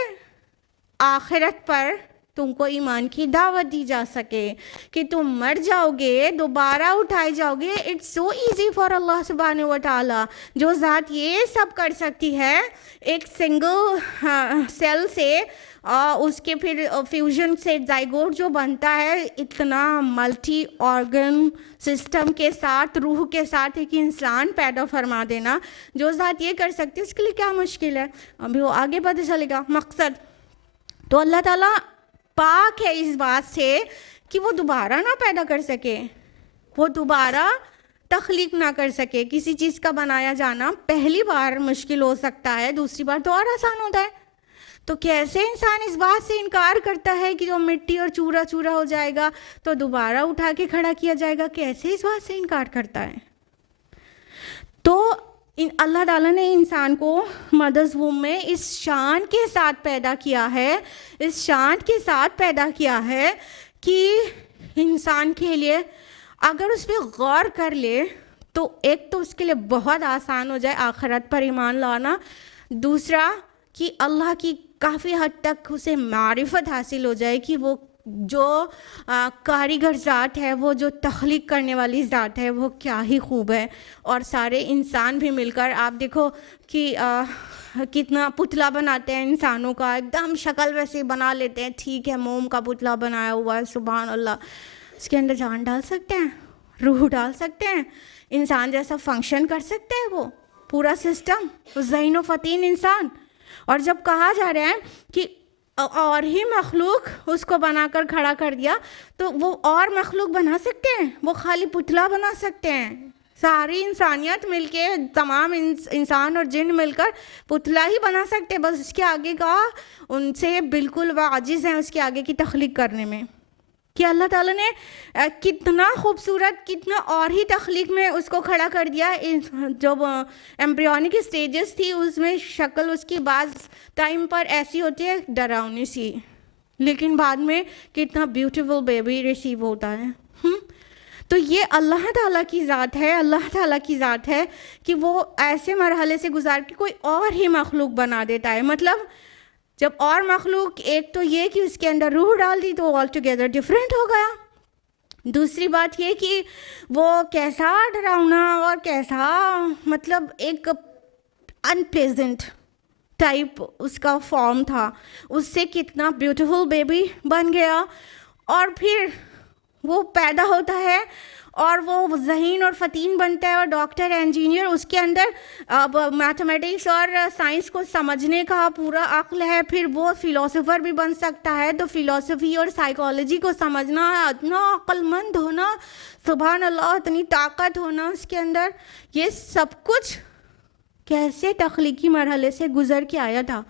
आखिरत पर तुमको ईमान की दावत दी जा सके कि तुम मर जाओगे, दोबारा उठाए जाओगे। इट्स सो ईजी फॉर अल्लाह सुब्हानहू व तआला, जो ज़ात ये सब कर सकती है एक सिंगल सेल से उसके फिर फ्यूजन से जाइगोट जो बनता है, इतना मल्टी ऑर्गन सिस्टम के साथ, रूह के साथ एक इंसान पैदा फरमा देना, जो ज़ात ये कर सकती है, उसके लिए क्या मुश्किल है। अभी वो आगे पता चलेगा मकसद। तो अल्लाह ताला पाक है इस बात से कि वो दोबारा ना पैदा कर सके, वो दोबारा तख्लीक ना कर सके। किसी चीज़ का बनाया जाना पहली बार मुश्किल हो सकता है, दूसरी बार तो और आसान होता है। तो कैसे इंसान इस बात से इनकार करता है कि जो मिट्टी और चूरा चूरा हो जाएगा तो दोबारा उठा के खड़ा किया जाएगा? कैसे इस बात से इनकार करता है? तो अल्लाह ताला ने इंसान को मदर्स वूम में इस शान के साथ पैदा किया है, इस शान के साथ पैदा किया है कि इंसान के लिए अगर उस पर गौर कर ले तो एक तो उसके लिए बहुत आसान हो जाए आखिरत पर ईमान लाना, दूसरा कि अल्लाह की काफ़ी हद तक उसे मारिफत हासिल हो जाए कि वो जो कारीगर ज़ात है, वो जो तख्लीक करने वाली ज़ात है, वो क्या ही खूब है। और सारे इंसान भी मिलकर आप देखो कि कितना पुतला बनाते हैं इंसानों का, एकदम शक्ल वैसे बना लेते हैं, ठीक है मोम का पुतला बनाया हुआ है, सुभान अल्लाह, इसके अंदर जान डाल सकते हैं, रूह डाल सकते हैं, इंसान जैसा फंक्शन कर सकते हैं, वो पूरा सिस्टम, ज़हीन फ़तीन इंसान। और जब कहा जा रहा है कि और ही मखलूक उसको बनाकर खड़ा कर दिया, तो वो और मखलूक बना सकते हैं? वो खाली पुतला बना सकते हैं? सारी इंसानियत मिलके, तमाम इंसान और जिन मिलकर पुतला ही बना सकते हैं, बस उसके आगे का उनसे बिल्कुल वो आजिज़ हैं उसके आगे की तख्लीक करने में। कि अल्लाह ताला ने कितना खूबसूरत, कितना और ही तख्लीक में उसको खड़ा कर दिया। जब एम्ब्रियोनिक स्टेजेस थी उसमें शक्ल उसकी बाज़ टाइम पर ऐसी होती है डरावनी सी, लेकिन बाद में कितना ब्यूटीफुल बेबी रिसीव होता है। तो ये अल्लाह ताला की ज़ात है, अल्लाह ताला की ज़ात है कि वो ऐसे मरहले से गुजार के कोई और ही मखलूक बना देता है। मतलब जब और मखलूक, एक तो ये कि उसके अंदर रूह डाल दी तो ऑल टुगेदर डिफरेंट हो गया। दूसरी बात ये कि वो कैसा डरावना और कैसा, मतलब एक अनप्लेजेंट टाइप उसका फॉर्म था, उससे कितना ब्यूटीफुल बेबी बन गया। और फिर वो पैदा होता है और वो ज़हीन और फ़तीन बनता है और डॉक्टर, इंजीनियर, उसके अंदर अब मैथमेटिक्स और साइंस को समझने का पूरा अक्ल है। फिर वो फ़िलोसोफ़र भी बन सकता है। तो फ़िलोसफी और साइकोलॉजी को समझना, इतना अक्लमंद होना, सुभान अल्लाह, इतनी ताकत होना उसके अंदर, ये सब कुछ कैसे तख्लीकी मरहले से गुज़र के आया था।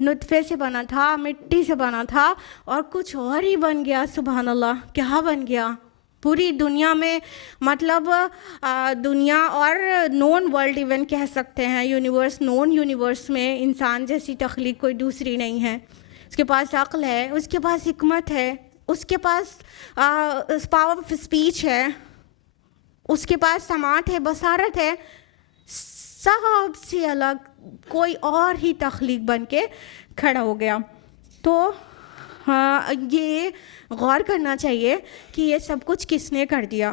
नुत्फ़े से बना था, मिट्टी से बना था और कुछ और ही बन गया। सुभान अल्लाह, क्या बन गया पूरी दुनिया में, मतलब दुनिया और नॉन वर्ल्ड इवन कह सकते हैं, यूनिवर्स, नॉन यूनिवर्स में इंसान जैसी तख्लीक कोई दूसरी नहीं है। उसके पास अक्ल है, उसके पास हिकमत है, उसके पास पावर ऑफ स्पीच है, उसके पास समात है, बसारत है। सबसे अलग कोई और ही तख्लीक बन के खड़ा हो गया। तो ये गौर करना चाहिए कि ये सब कुछ किसने कर दिया।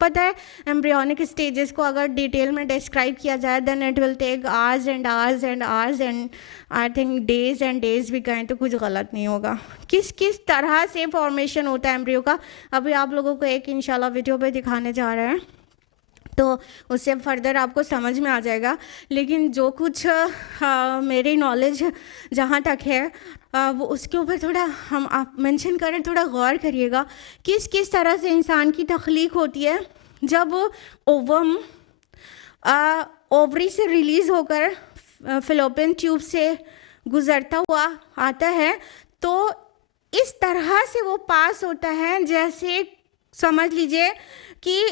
पता है, एम्ब्रियोनिक स्टेजेस को अगर डिटेल में डिस्क्राइब किया जाए then it will take hours and hours and hours and I think days and days भी कहें तो कुछ गलत नहीं होगा। किस किस तरह से फॉर्मेशन होता है एम्ब्रियो का, अभी आप लोगों को एक इंशाल्लाह वीडियो पे दिखाने जा रहे हैं, तो उससे फर्दर आपको समझ में आ जाएगा। लेकिन जो कुछ मेरी नॉलेज जहाँ तक है वो उसके ऊपर थोड़ा हम आप मेंशन करें, थोड़ा गौर करिएगा किस किस तरह से इंसान की तख्लीक होती है। जब ओवम ओवरी से रिलीज़ होकर फ़ैलोपियन ट्यूब से गुज़रता हुआ आता है, तो इस तरह से वो पास होता है जैसे समझ लीजिए कि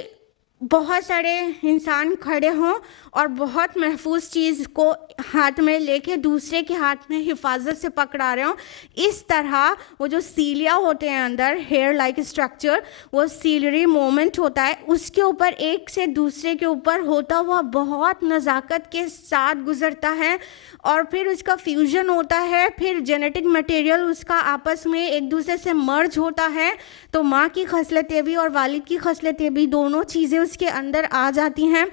बहुत सारे इंसान खड़े हों और बहुत महफूज चीज़ को हाथ में लेके दूसरे के हाथ में हिफाजत से पकड़ा रहे हों। इस तरह वो जो सीलिया होते हैं अंदर, हेयर लाइक स्ट्रक्चर, वो सीलरी मोमेंट होता है, उसके ऊपर एक से दूसरे के ऊपर होता हुआ बहुत नज़ाकत के साथ गुज़रता है और फिर उसका फ्यूजन होता है। फिर जेनेटिक मटेरियल उसका आपस में एक दूसरे से मर्ज होता है, तो माँ की खसलतें भी और वालिद की खसलतें भी, दोनों चीज़ें उसके अंदर आ जाती हैं।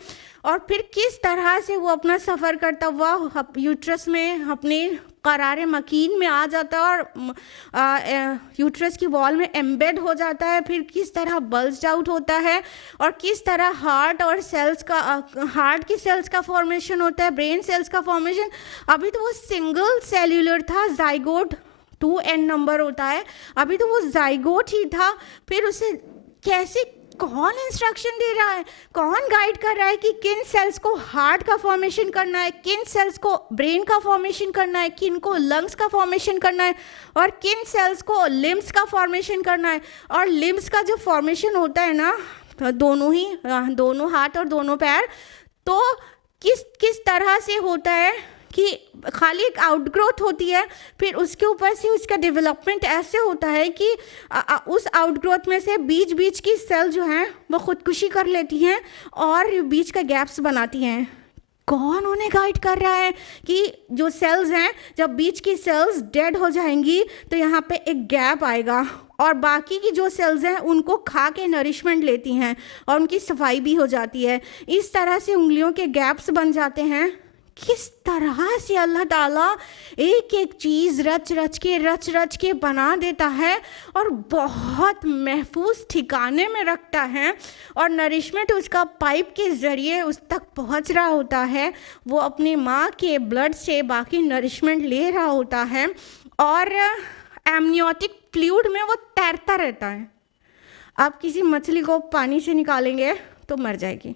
और फिर किस तरह से वो अपना सफ़र करता हुआ यूट्रस में अपने करारे मकीन में आ जाता है और यूट्रस की वॉल में एम्बेड हो जाता है। फिर किस तरह बल्ज आउट होता है और किस तरह हार्ट और सेल्स का, हार्ट की सेल्स का फॉर्मेशन होता है, ब्रेन सेल्स का फॉर्मेशन। अभी तो वो सिंगल सेल्यूलर था, जाइगोट 2n नंबर होता है, अभी तो वो जाइगोट ही था। फिर उसे कैसे कौन इंस्ट्रक्शन दे रहा है, कौन गाइड कर रहा है कि किन सेल्स को हार्ट का फॉर्मेशन करना है, किन सेल्स को ब्रेन का फॉर्मेशन करना है, किन को लंग्स का फॉर्मेशन करना है, और किन सेल्स को लिम्स का फॉर्मेशन करना है। और लिम्स का जो फॉर्मेशन होता है ना, दोनों हाथ और दोनों पैर, तो किस तरह से होता है कि खाली एक आउटग्रोथ होती है, फिर उसके ऊपर से उसका डेवलपमेंट ऐसे होता है कि उस आउटग्रोथ में से बीच की सेल जो हैं वो खुदकुशी कर लेती हैं और बीच का गैप्स बनाती हैं। कौन उन्हें गाइड कर रहा है कि जो सेल्स हैं, जब बीच की सेल्स डेड हो जाएंगी तो यहाँ पे एक गैप आएगा और बाकी की जो सेल्स हैं उनको खा के नरिशमेंट लेती हैं और उनकी सफाई भी हो जाती है। इस तरह से उंगलियों के गैप्स बन जाते हैं। किस तरह से अल्लाह ताला एक एक चीज़ रच के बना देता है और बहुत महफूज ठिकाने में रखता है, और नरिशमेंट उसका पाइप के ज़रिए उस तक पहुंच रहा होता है। वो अपनी माँ के ब्लड से बाकी नरिशमेंट ले रहा होता है और एमनियोटिक फ्लूइड में वो तैरता रहता है। आप किसी मछली को पानी से निकालेंगे तो मर जाएगी,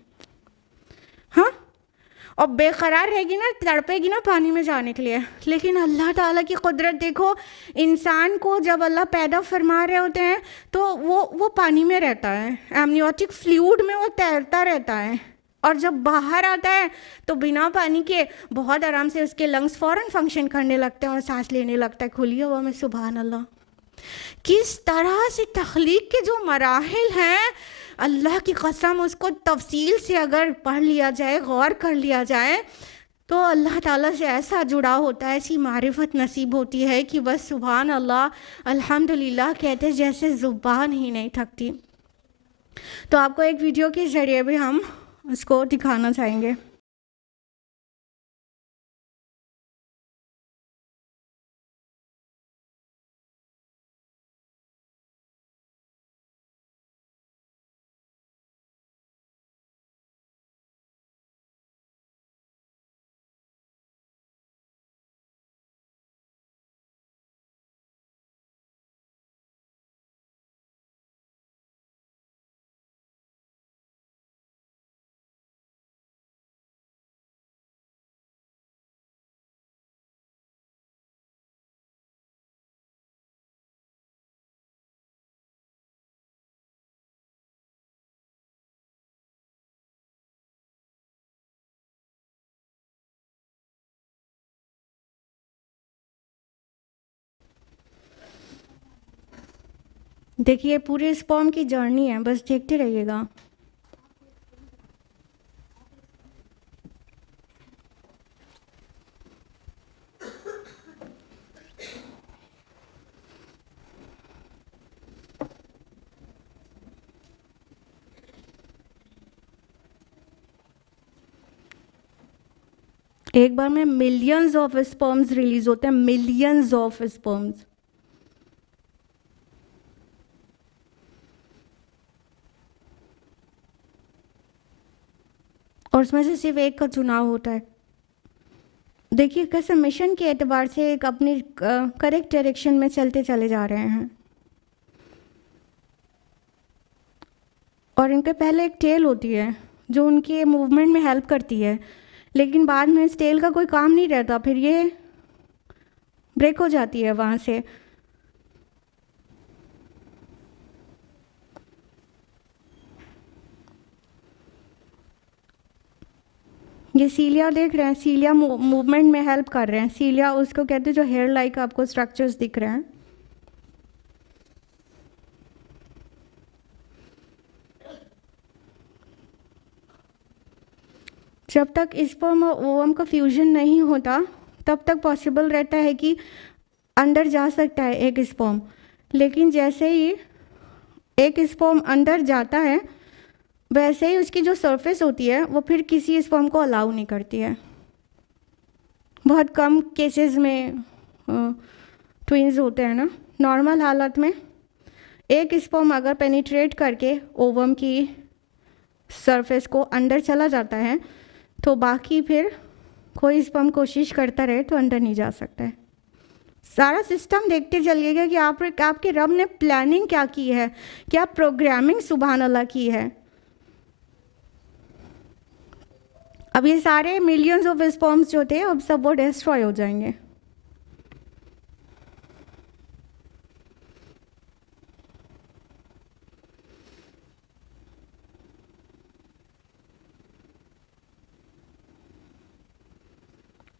हाँ, और बेकरार रहेगी ना, तड़पेगी ना पानी में जाने के लिए। लेकिन अल्लाह ताला की कुदरत देखो, इंसान को जब अल्लाह पैदा फरमा रहे होते हैं तो वो पानी में रहता है, एमनियोटिक फ्लूइड में वो तैरता रहता है, और जब बाहर आता है तो बिना पानी के बहुत आराम से उसके लंग्स फ़ौरन फंक्शन करने लगते हैं और सांस लेने लगता है खुली हवा में। सुभान अल्लाह। किस तरह से तख्लीक के जो मराहिल हैं, अल्लाह की कसम, उसको तफसील से अगर पढ़ लिया जाए, गौर कर लिया जाए, तो अल्लाह ताला से ऐसा जुड़ाव होता है, ऐसी मारिफत नसीब होती है कि बस सुभान अल्लाह, अल्हम्दुलिल्लाह कहते जैसे ज़ुबान ही नहीं थकती। तो आपको एक वीडियो के ज़रिए भी हम उसको दिखाना चाहेंगे। देखिए पूरे स्पर्म की जर्नी है, बस देखते रहिएगा। एक बार में मिलियंस ऑफ स्पर्म्स रिलीज होते हैं, मिलियंस ऑफ स्पर्म्स। और उसमें से सिर्फ एक का चुनाव होता है। देखिए कैसे मिशन के एतबार से एक अपनी करेक्ट डायरेक्शन में चलते चले जा रहे हैं, और इनके पहले एक टेल होती है जो उनके मूवमेंट में हेल्प करती है, लेकिन बाद में इस टेल का कोई काम नहीं रहता, फिर ये ब्रेक हो जाती है वहाँ से। ये सीलिया देख रहे हैं, सीलिया मूवमेंट में हेल्प कर रहे हैं। सीलिया उसको कहते हैं जो हेयर लाइक आपको स्ट्रक्चर्स दिख रहे हैं। जब तक स्पर्म और ओवम का फ्यूजन नहीं होता तब तक पॉसिबल रहता है कि अंदर जा सकता है एक स्पर्म, लेकिन जैसे ही एक स्पर्म अंदर जाता है वैसे ही उसकी जो सरफेस होती है वो फिर किसी स्पर्म को अलाउ नहीं करती है। बहुत कम केसेस में ट्विंस होते हैं ना। नॉर्मल हालत में एक स्पर्म अगर पेनिट्रेट करके ओवम की सरफेस को अंदर चला जाता है तो बाकी फिर कोई स्पर्म कोशिश करता रहे तो अंदर नहीं जा सकता है। सारा सिस्टम देखते चलिएगा कि आपके रब ने प्लानिंग क्या की है, क्या प्रोग्रामिंग सुभान अल्लाह की है। अब ये सारे मिलियंस ऑफ स्पर्म्स जो थे अब सब वो डिस्ट्रॉय हो जाएंगे।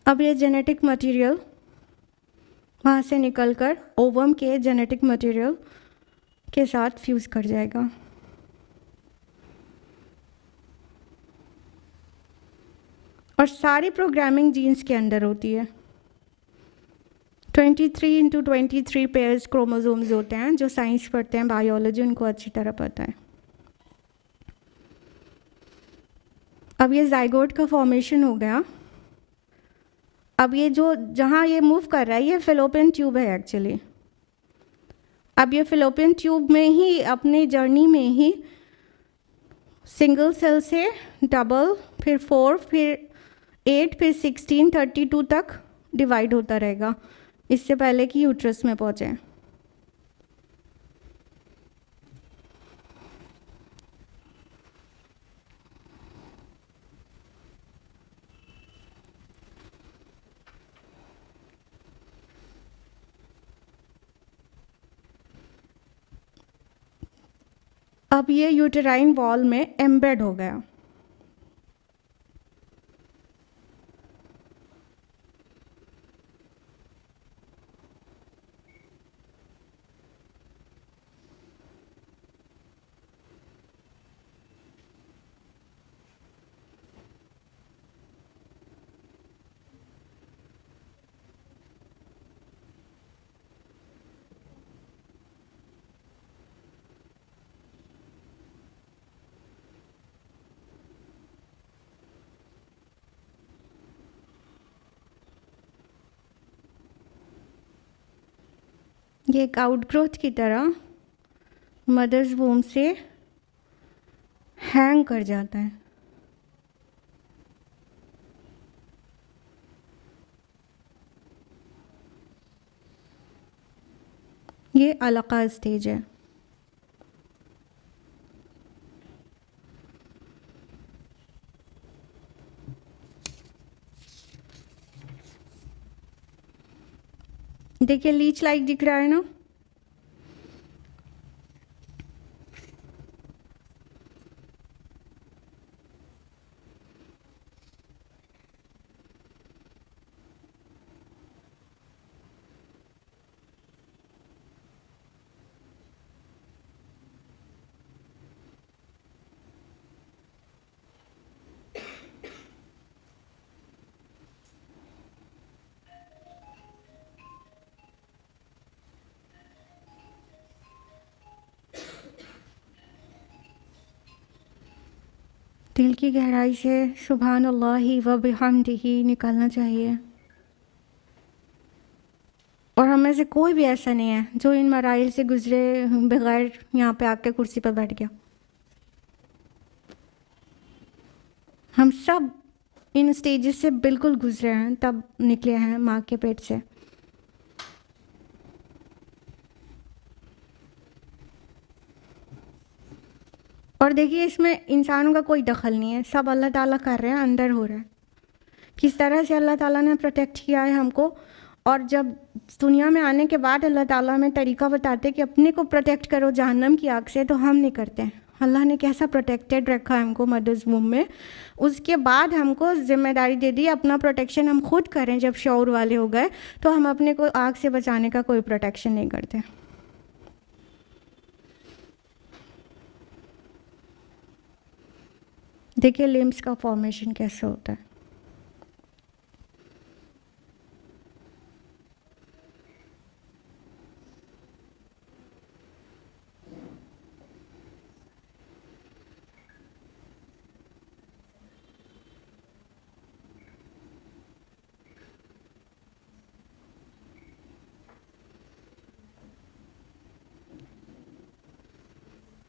अब ये जेनेटिक मटेरियल वहाँ से निकलकर ओवम के जेनेटिक मटेरियल के साथ फ्यूज़ कर जाएगा। और सारी प्रोग्रामिंग जीन्स के अंदर होती है। 23 इंटू 23 पेयर्स क्रोमोसोम्स होते हैं। जो साइंस पढ़ते हैं बायोलॉजी उनको अच्छी तरह पता है। अब ये जाइगोट का फॉर्मेशन हो गया। अब ये जो जहाँ ये मूव कर रहा है ये फिलोपियन ट्यूब है एक्चुअली। अब ये फिलोपियन ट्यूब में ही अपनी जर्नी में ही सिंगल सेल से डबल, फिर 4, फिर 8, फिर 16, 32 तक डिवाइड होता रहेगा, इससे पहले कि यूट्रस में पहुँचे। अब ये यूटेराइन वॉल में एम्बेड हो गया। ये एक आउटग्रोथ की तरह मदर्स वूम से हैंग कर जाता है। ये अलका स्टेज है। देखिए लीच लाइक दिख रहा है ना। दिल की गहराई से सुभान अल्लाहि व बिहम्दिही निकालना चाहिए। और हम में से कोई भी ऐसा नहीं है जो इन मराइल से गुजरे बगैर यहाँ पे आके कुर्सी पर बैठ गया। हम सब इन स्टेजेस से बिल्कुल गुजरे हैं, तब निकले हैं माँ के पेट से। और देखिए इसमें इंसानों का कोई दखल नहीं है, सब अल्लाह ताला कर रहे हैं, अंदर हो रहा है। किस तरह से अल्लाह ताला ने प्रोटेक्ट किया है हमको। और जब दुनिया में आने के बाद अल्लाह ताला हमें तरीका बताते कि अपने को प्रोटेक्ट करो जहन्नम की आग से, तो हम नहीं करते हैं। अल्लाह ने कैसा प्रोटेक्टेड रखा है हमको मदर्स वूम में। उसके बाद हमको जिम्मेदारी दे दी अपना प्रोटेक्शन हम खुद करें। जब शऊर वाले हो गए तो हम अपने को आग से बचाने का कोई प्रोटेक्शन नहीं करते। देखिए लिम्स का फॉर्मेशन कैसे होता है।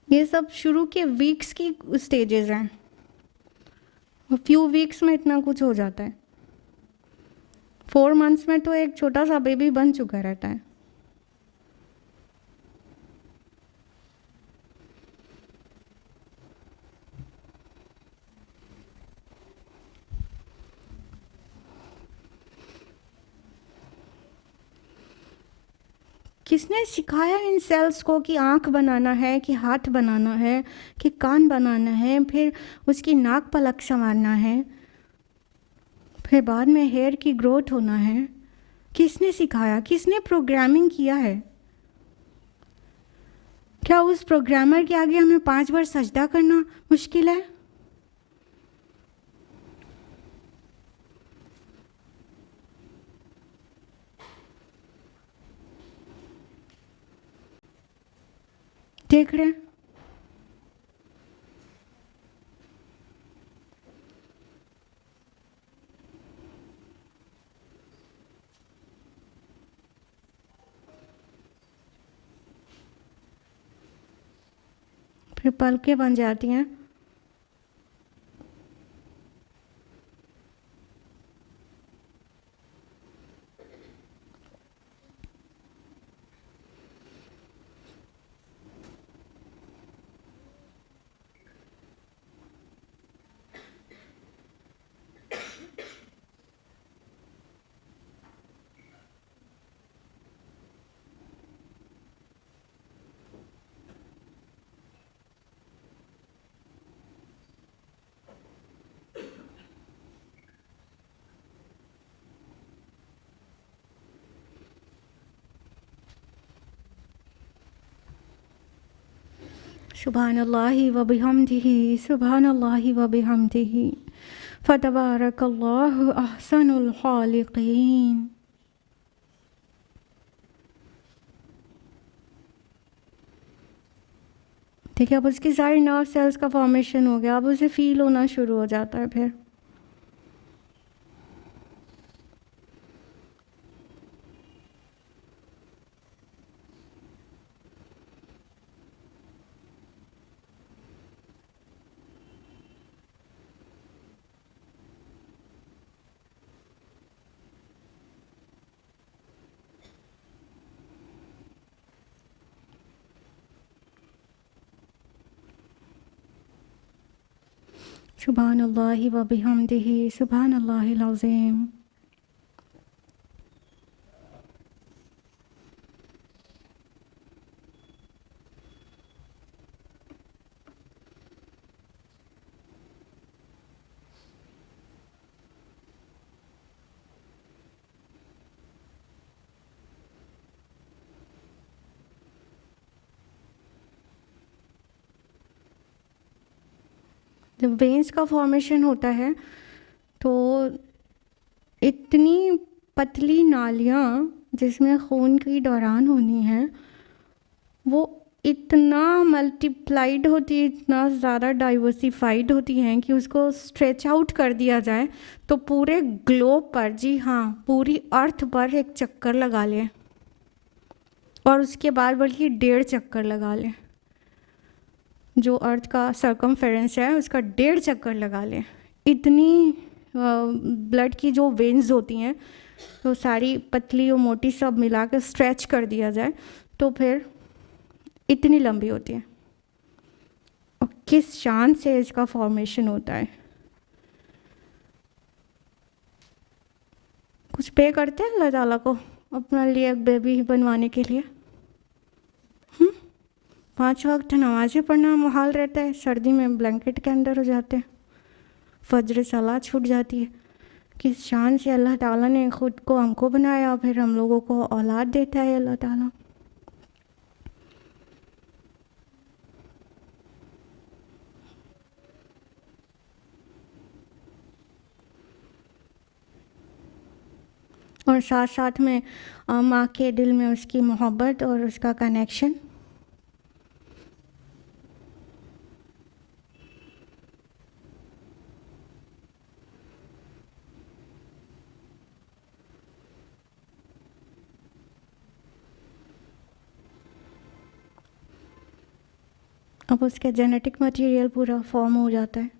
ये सब शुरू के वीक्स की स्टेजेस हैं। फ्यू वीक्स में इतना कुछ हो जाता है। 4 मंथ्स में तो एक छोटा सा बेबी बन चुका रहता है। किसने सिखाया इन सेल्स को कि आँख बनाना है, कि हाथ बनाना है, कि कान बनाना है, फिर उसकी नाक पलक संवारना है, फिर बाद में हेयर की ग्रोथ होना है? किसने सिखाया? किसने प्रोग्रामिंग किया है? क्या उस प्रोग्रामर के आगे हमें 5 बार सजदा करना मुश्किल है? देख रहे हैं? फिर पलकें बन जाती हैं। सुभानल्लाहि व बिहम्दिही, सुभानल्लाहि व बिहम्दिही, फतबारकल्लाहु अहसनुल खालिकीन। ठीक है, अब उसकी सारी नर्व सेल्स का फॉर्मेशन हो गया, अब उसे फील होना शुरू हो जाता है। फिर सुभानल्लाहि व बिहम्दिही, सुभानल्लाहिल अज़ीम। जब वेन्स का फॉर्मेशन होता है तो इतनी पतली नालियाँ जिसमें खून की दौरान होनी है, वो इतना मल्टीप्लाइड होती है, इतना ज़्यादा डाइवर्सिफाइड होती हैं कि उसको स्ट्रेच आउट कर दिया जाए तो पूरे ग्लोब पर, जी हाँ, पूरी अर्थ पर एक चक्कर लगा लें, और उसके बाद बल्कि 1.5 चक्कर लगा लें। जो अर्थ का सर्कमफेरेंस है उसका 1.5 चक्कर लगा लें। इतनी ब्लड की जो वेन्स होती हैं तो सारी पतली और मोटी सब मिला कर स्ट्रेच कर दिया जाए तो फिर इतनी लंबी होती है। और किस शान से इसका फॉर्मेशन होता है। कुछ पे करते हैं अल्लाह ताला को अपने लिए एक बेबी बनवाने के लिए? 5 वक्त नमाज़ें पढ़ना मुहाल रहता है, सर्दी में ब्लैंकेट के अंदर हो जाते हैं, फजर सलात छूट जाती है। किस शान से अल्लाह ताला ने ख़ुद को हमको बनाया, फिर हम लोगों को औलाद देता है अल्लाह ताला। और साथ साथ में माँ के दिल में उसकी मोहब्बत और उसका कनेक्शन। अब उसके जेनेटिक मटेरियल पूरा फॉर्म हो जाता है।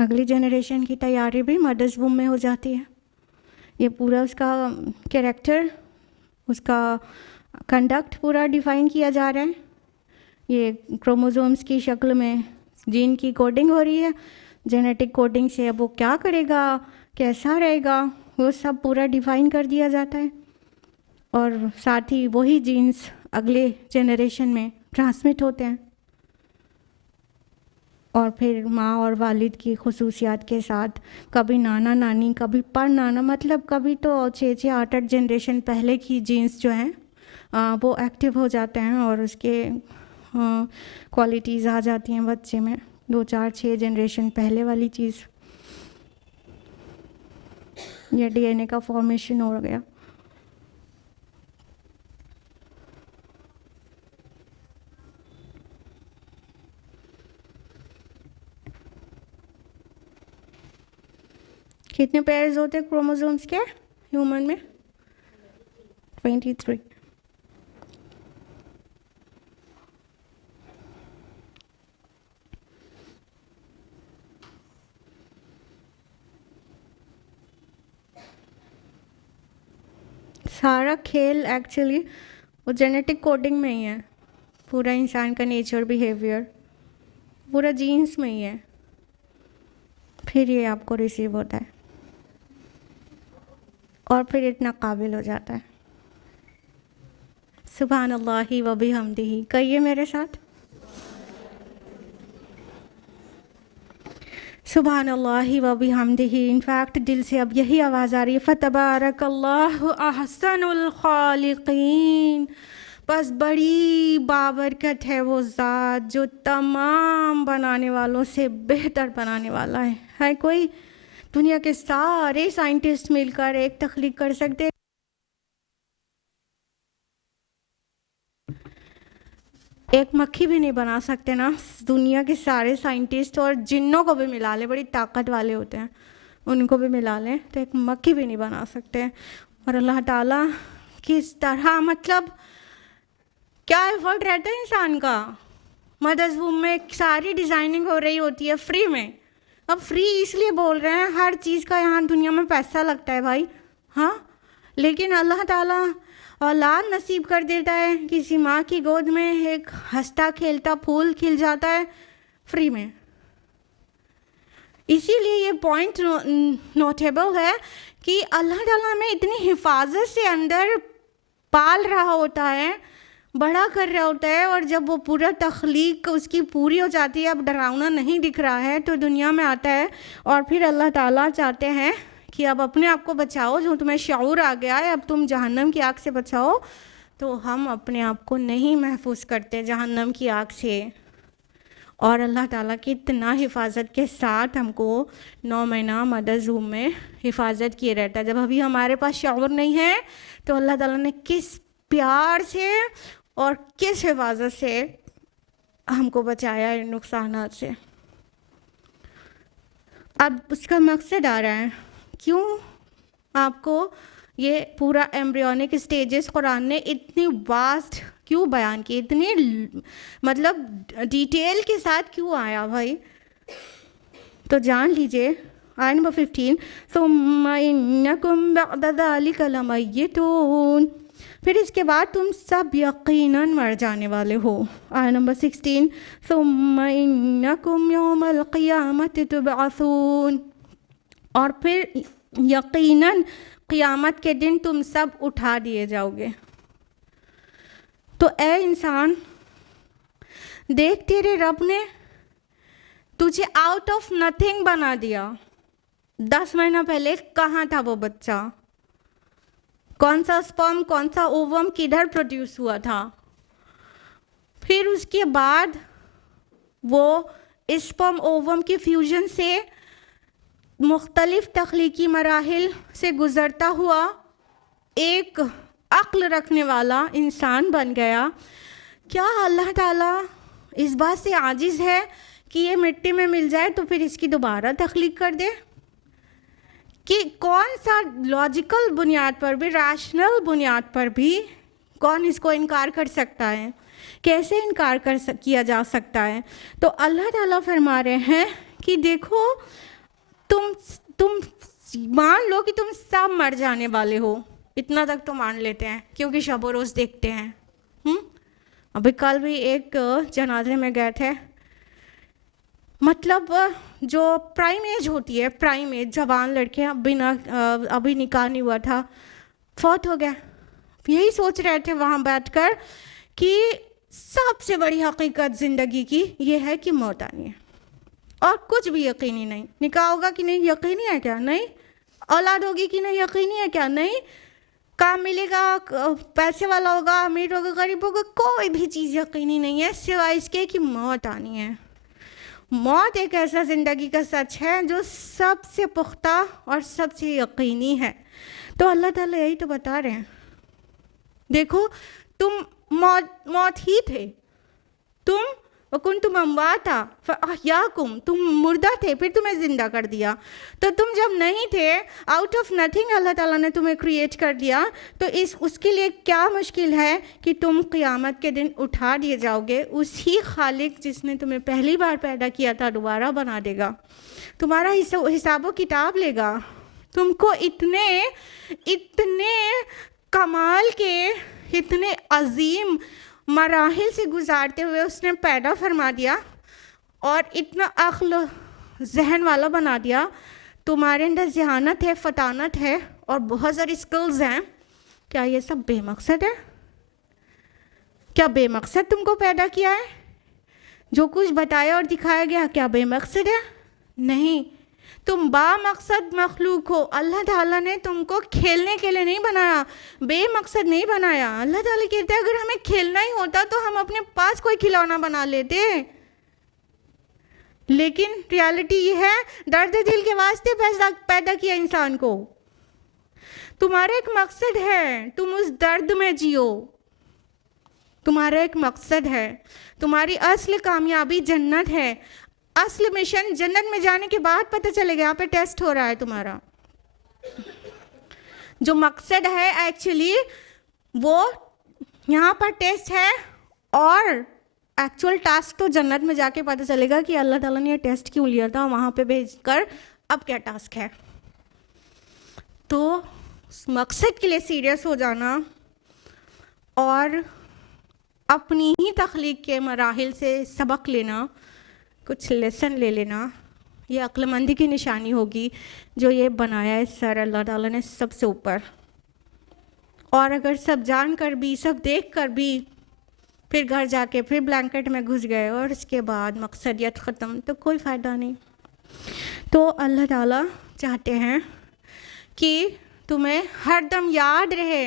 अगली जनरेशन की तैयारी भी मदर्स वूम में हो जाती है। ये पूरा उसका कैरेक्टर, उसका कंडक्ट पूरा डिफ़ाइन किया जा रहा है। ये क्रोमोसोम्स की शक्ल में जीन की कोडिंग हो रही है, जेनेटिक कोडिंग से अब वो क्या करेगा, कैसा रहेगा, वो सब पूरा डिफ़ाइन कर दिया जाता है। और साथ ही वही जीन्स अगले जनरेशन में ट्रांसमिट होते हैं और फिर माँ और वालिद की खुसूसियात के साथ कभी नाना नानी, कभी पर नाना, मतलब कभी तो 6-6 8-8 जनरेशन पहले की जीन्स जो हैं वो एक्टिव हो जाते हैं और उसके क्वालिटीज़ आ जाती हैं बच्चे में, 2-4-6 जनरेशन पहले वाली चीज़। ये डीएनए का फॉर्मेशन हो गया। कितने पेयर्स होते हैं क्रोमोसोम्स के ह्यूमन में? 23। सारा खेल एक्चुअली वो जेनेटिक कोडिंग में ही है। पूरा इंसान का नेचर, बिहेवियर पूरा जीन्स में ही है, फिर ये आपको रिसीव होता है और फिर इतना काबिल हो जाता है। सुभान अल्लाहि व बिहम्दिही, कहिए मेरे साथ, सुभान अल्लाहि व बिहम्दिही। इनफैक्ट दिल से अब यही आवाज़ आ रही है, फतबारकल्लाहु अहसनुल खालिकीन। बस बड़ी बाबरकत है वो ज़ात जो तमाम बनाने वालों से बेहतर बनाने वाला है कोई? दुनिया के सारे साइंटिस्ट मिलकर एक तख्लीक कर सकते, एक मक्खी भी नहीं बना सकते ना। दुनिया के सारे साइंटिस्ट और जिन्नों को भी मिला लें, बड़ी ताकत वाले होते हैं, उनको भी मिला लें तो एक मक्खी भी नहीं बना सकते। और अल्लाह ताला किस तरह, मतलब क्या एफर्ट रहता है इंसान का। मदर्स वूम में सारी डिज़ाइनिंग हो रही होती है फ्री में। अब फ्री इसलिए बोल रहे हैं, हर चीज़ का यहाँ दुनिया में पैसा लगता है भाई, हाँ, लेकिन अल्लाह ताला औलाद नसीब कर देता है। किसी माँ की गोद में एक हंसता खेलता फूल खिल जाता है फ्री में। इसीलिए ये पॉइंट नोटेबल है कि अल्लाह ताला हमें इतनी हिफाजत से अंदर पाल रहा होता है, बड़ा कर रहा होता है, और जब वो पूरा तख्लीक उसकी पूरी हो जाती है, अब डरावना नहीं दिख रहा है, तो दुनिया में आता है और फिर अल्लाह ताला चाहते हैं कि अब अपने आप को बचाओ, जो तुम्हें शऊर आ गया है, अब तुम जहन्नम की आग से बचाओ। तो हम अपने आप को नहीं महफूज करते जहन्नम की आग से, और अल्लाह ताला की इतना हिफाजत के साथ हमको 9 महीना मदर्स वूम में हिफाजत किए रहता है। जब अभी हमारे पास शऊर नहीं है तो अल्लाह ताला ने किस प्यार से और किस हिफाजत से हमको बचाया है नुकसानात से। अब उसका मकसद आ रहा है, क्यों आपको ये पूरा एम्ब्रियोनिक स्टेजेस कुरान ने इतनी वास्ट क्यों बयान की, इतनी मतलब डिटेल के साथ क्यों आया भाई, तो जान लीजिए। आयत नंबर 15, सुम्मा इन्नकुम बअद ज़ालिका लमय्यतून, फिर इसके बाद तुम सब यकीनन मर जाने वाले हो। आयत नंबर 16, सुम्मा इन्नकुम यौमल क़ियामति तुबअसून, और फिर यकीनन क़ियामत के दिन तुम सब उठा दिए जाओगे। तो ए इंसान, देख तेरे रब ने तुझे आउट ऑफ नथिंग बना दिया। 10 महीना पहले कहाँ था वो बच्चा, कौन सा स्पर्म, कौन सा ओवम किधर प्रोड्यूस हुआ था, फिर उसके बाद वो स्पर्म ओवम के फ्यूजन से मुख्तलिफ तख्लीकी मराहिल से गुज़रता हुआ एक अक्ल रखने वाला इंसान बन गया। क्या अल्लाह ताला इस बात से आजिज़ है कि ये मिट्टी में मिल जाए तो फिर इसकी दोबारा तख्लीक कर दे? कि कौन सा लॉजिकल बुनियाद पर भी, रैशनल बुनियाद पर भी कौन इसको इनकार कर सकता है? कैसे इनकार किया जा सकता है? तो अल्लाह ताला फरमा रहे हैं कि देखो तुम मान लो कि तुम सब मर जाने वाले हो, इतना तक तो मान लेते हैं क्योंकि शब रोज़ देखते हैं। अभी कल भी एक जनाजे में गए थे, मतलब जो प्राइम एज होती है, प्राइम एज, जवान लड़के, अभी निकाह नहीं हुआ था, फौत हो गया। यही सोच रहे थे वहाँ बैठकर कि सबसे बड़ी हकीकत ज़िंदगी की ये है कि मौत आनी है और कुछ भी यकीनी नहीं। निकाह होगा कि नहीं यकीनी है क्या? नहीं। औलाद होगी कि नहीं यकीनी है क्या? नहीं। काम मिलेगा, पैसे वाला होगा, अमीर होगा, गरीब होगा, कोई भी चीज़ यकीनी नहीं है सिवाय इसके कि मौत आनी है। मौत एक ऐसा ज़िंदगी का सच है जो सबसे पुख्ता और सबसे यकीनी है। तो अल्लाह ताला यही तो बता रहे हैं, देखो तुम मौत ही थे, तुम वकुंतुम अम्वाता फअहयाकुम, तुम मुर्दा थे फिर तुम्हें ज़िंदा कर दिया। तो तुम जब नहीं थे, आउट ऑफ नथिंग अल्लाह ताला ने तुम्हें क्रिएट कर दिया, तो उसके लिए क्या मुश्किल है कि तुम क़यामत के दिन उठा दिए जाओगे। उसी खालिक जिसने तुम्हें पहली बार पैदा किया था दोबारा बना देगा, तुम्हारा हिसाब किताब लेगा, तुमको इतने कमाल के, इतने अजीम मराहिल से गुजारते हुए उसने पैदा फरमा दिया और इतना अक्ल जहन वाला बना दिया। तुम्हारे अंदर जहानत है, फतानत है और बहुत सारी स्किल्स हैं। क्या ये सब बेमकसद है? क्या बेमकसद तुमको पैदा किया है? जो कुछ बताया और दिखाया गया क्या बेमकसद है? नहीं, तुम बामकसद मखलूक हो। अल्लाह ताला ने तुमको खेलने के लिए नहीं बनाया, बेमकसद नहीं बनाया। अल्लाह ताला कहते हैं अगर हमें खेलना ही होता तो हम अपने पास कोई खिलौना बना लेते, लेकिन रियलिटी ये है दर्द दिल के वास्ते पैदा किया इंसान को। तुम्हारा एक मकसद है, तुम उस दर्द में जियो, तुम्हारा एक मकसद है। तुम्हारी असली कामयाबी जन्नत है। असली मिशन जन्नत में जाने के बाद पता चलेगा, यहाँ पे टेस्ट हो रहा है तुम्हारा। जो मकसद है एक्चुअली वो यहाँ पर टेस्ट है और एक्चुअल टास्क तो जन्नत में जाके पता चलेगा कि अल्लाह ताला ने ये टेस्ट क्यों लिया था, वहाँ पे भेजकर अब क्या टास्क है। तो मकसद के लिए सीरियस हो जाना और अपनी ही तख्लीक के मराहिल से सबक लेना, कुछ लेसन ले लेना, ये अक्लमंदी की निशानी होगी जो ये बनाया है सर अल्लाह ताला ने सबसे ऊपर। और अगर सब जान कर भी, सब देख कर भी फिर घर जाके फिर ब्लैंकेट में घुस गए और इसके बाद मकसदियत ख़त्म, तो कोई फ़ायदा नहीं। तो अल्लाह ताला चाहते हैं कि तुम्हें हर दम याद रहे,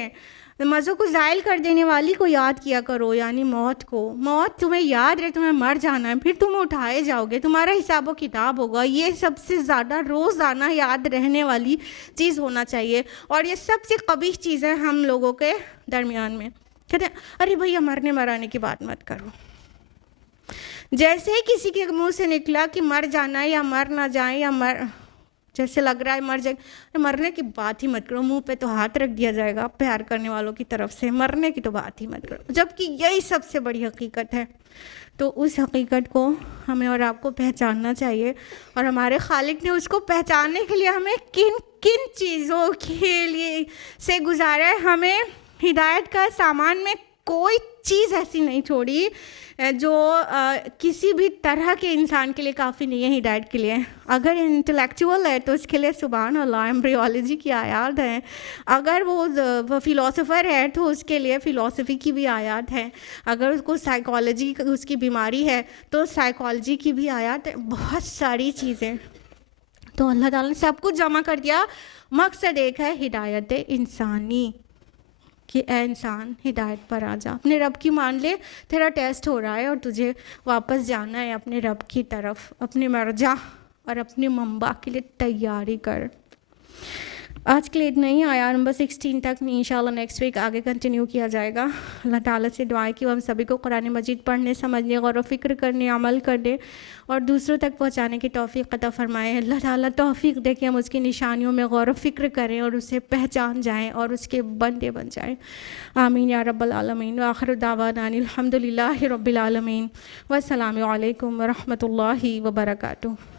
मज़ों को ज़ायल कर देने वाली को याद किया करो, यानी मौत को। मौत तुम्हें याद रहे, तुम्हें मर जाना है, फिर तुम उठाए जाओगे, तुम्हारा हिसाब व किताब होगा। ये सबसे ज़्यादा रोज़ाना याद रहने वाली चीज़ होना चाहिए। और ये सबसे कबीह चीज़ है हम लोगों के दरमियान में। कहते हैं अरे भैया मरने मराने की बात मत करो। जैसे ही किसी के मुँह से निकला कि मर जाना है या मर ना जाए या जैसे लग रहा है मर जाए, मरने की बात ही मत करो, मुंह पे तो हाथ रख दिया जाएगा प्यार करने वालों की तरफ से, मरने की तो बात ही मत करो, जबकि यही सबसे बड़ी हकीकत है। तो उस हकीकत को हमें और आपको पहचानना चाहिए और हमारे खालिक ने उसको पहचानने के लिए हमें किन किन चीज़ों के लिए से गुजारा है। हमें हिदायत का सामान में कोई चीज़ ऐसी नहीं छोड़ी जो किसी भी तरह के इंसान के लिए काफ़ी नहीं है हिदायत के लिए। अगर इंटेलेक्चुअल है तो उसके लिए सुभान अल्लाह एम्ब्रियोलॉजी की आयात है, अगर वो फ़िलासफ़र है तो उसके लिए फ़िलासफ़ी की भी आयात है, अगर उसको साइकोलॉजी उसकी बीमारी है तो साइकोलॉजी की भी आयात है, बहुत सारी चीज़ें। तो अल्लाह ताला ने सब कुछ जमा कर दिया, मकसद एक है हिदायत इंसानी कि ए इंसान हिदायत पर आ जा, अपने रब की मान ले, तेरा टेस्ट हो रहा है और तुझे वापस जाना है अपने रब की तरफ, अपने मर्जा और अपने मंबा के लिए तैयारी कर। आज के लिए इतना ही, आया नंबर 16 तक इंशाल्लाह नेक्स्ट वीक आगे कंटिन्यू किया जाएगा। अल्लाह ताला से दुआ है कि हम सभी को कुरान मजीद पढ़ने, समझने, गौर व फिक्र करने, अमल करने और दूसरों तक पहुँचाने की तौफीक अता फरमाए। अल्लाह ताला तौफीक दे कि हम उसकी निशानियों में गौर व फिक्र करें और उसे पहचान जाएँ और उसके बंदे बन जाएँ। आमीन या रब्बल आलमीन। व आखिर दावाना अनिल हम्दुलिल्लाहि रब्बिल आलमीन। वस्सलामु अलैकुम व रहमतुल्लाहि व बरकातुहू।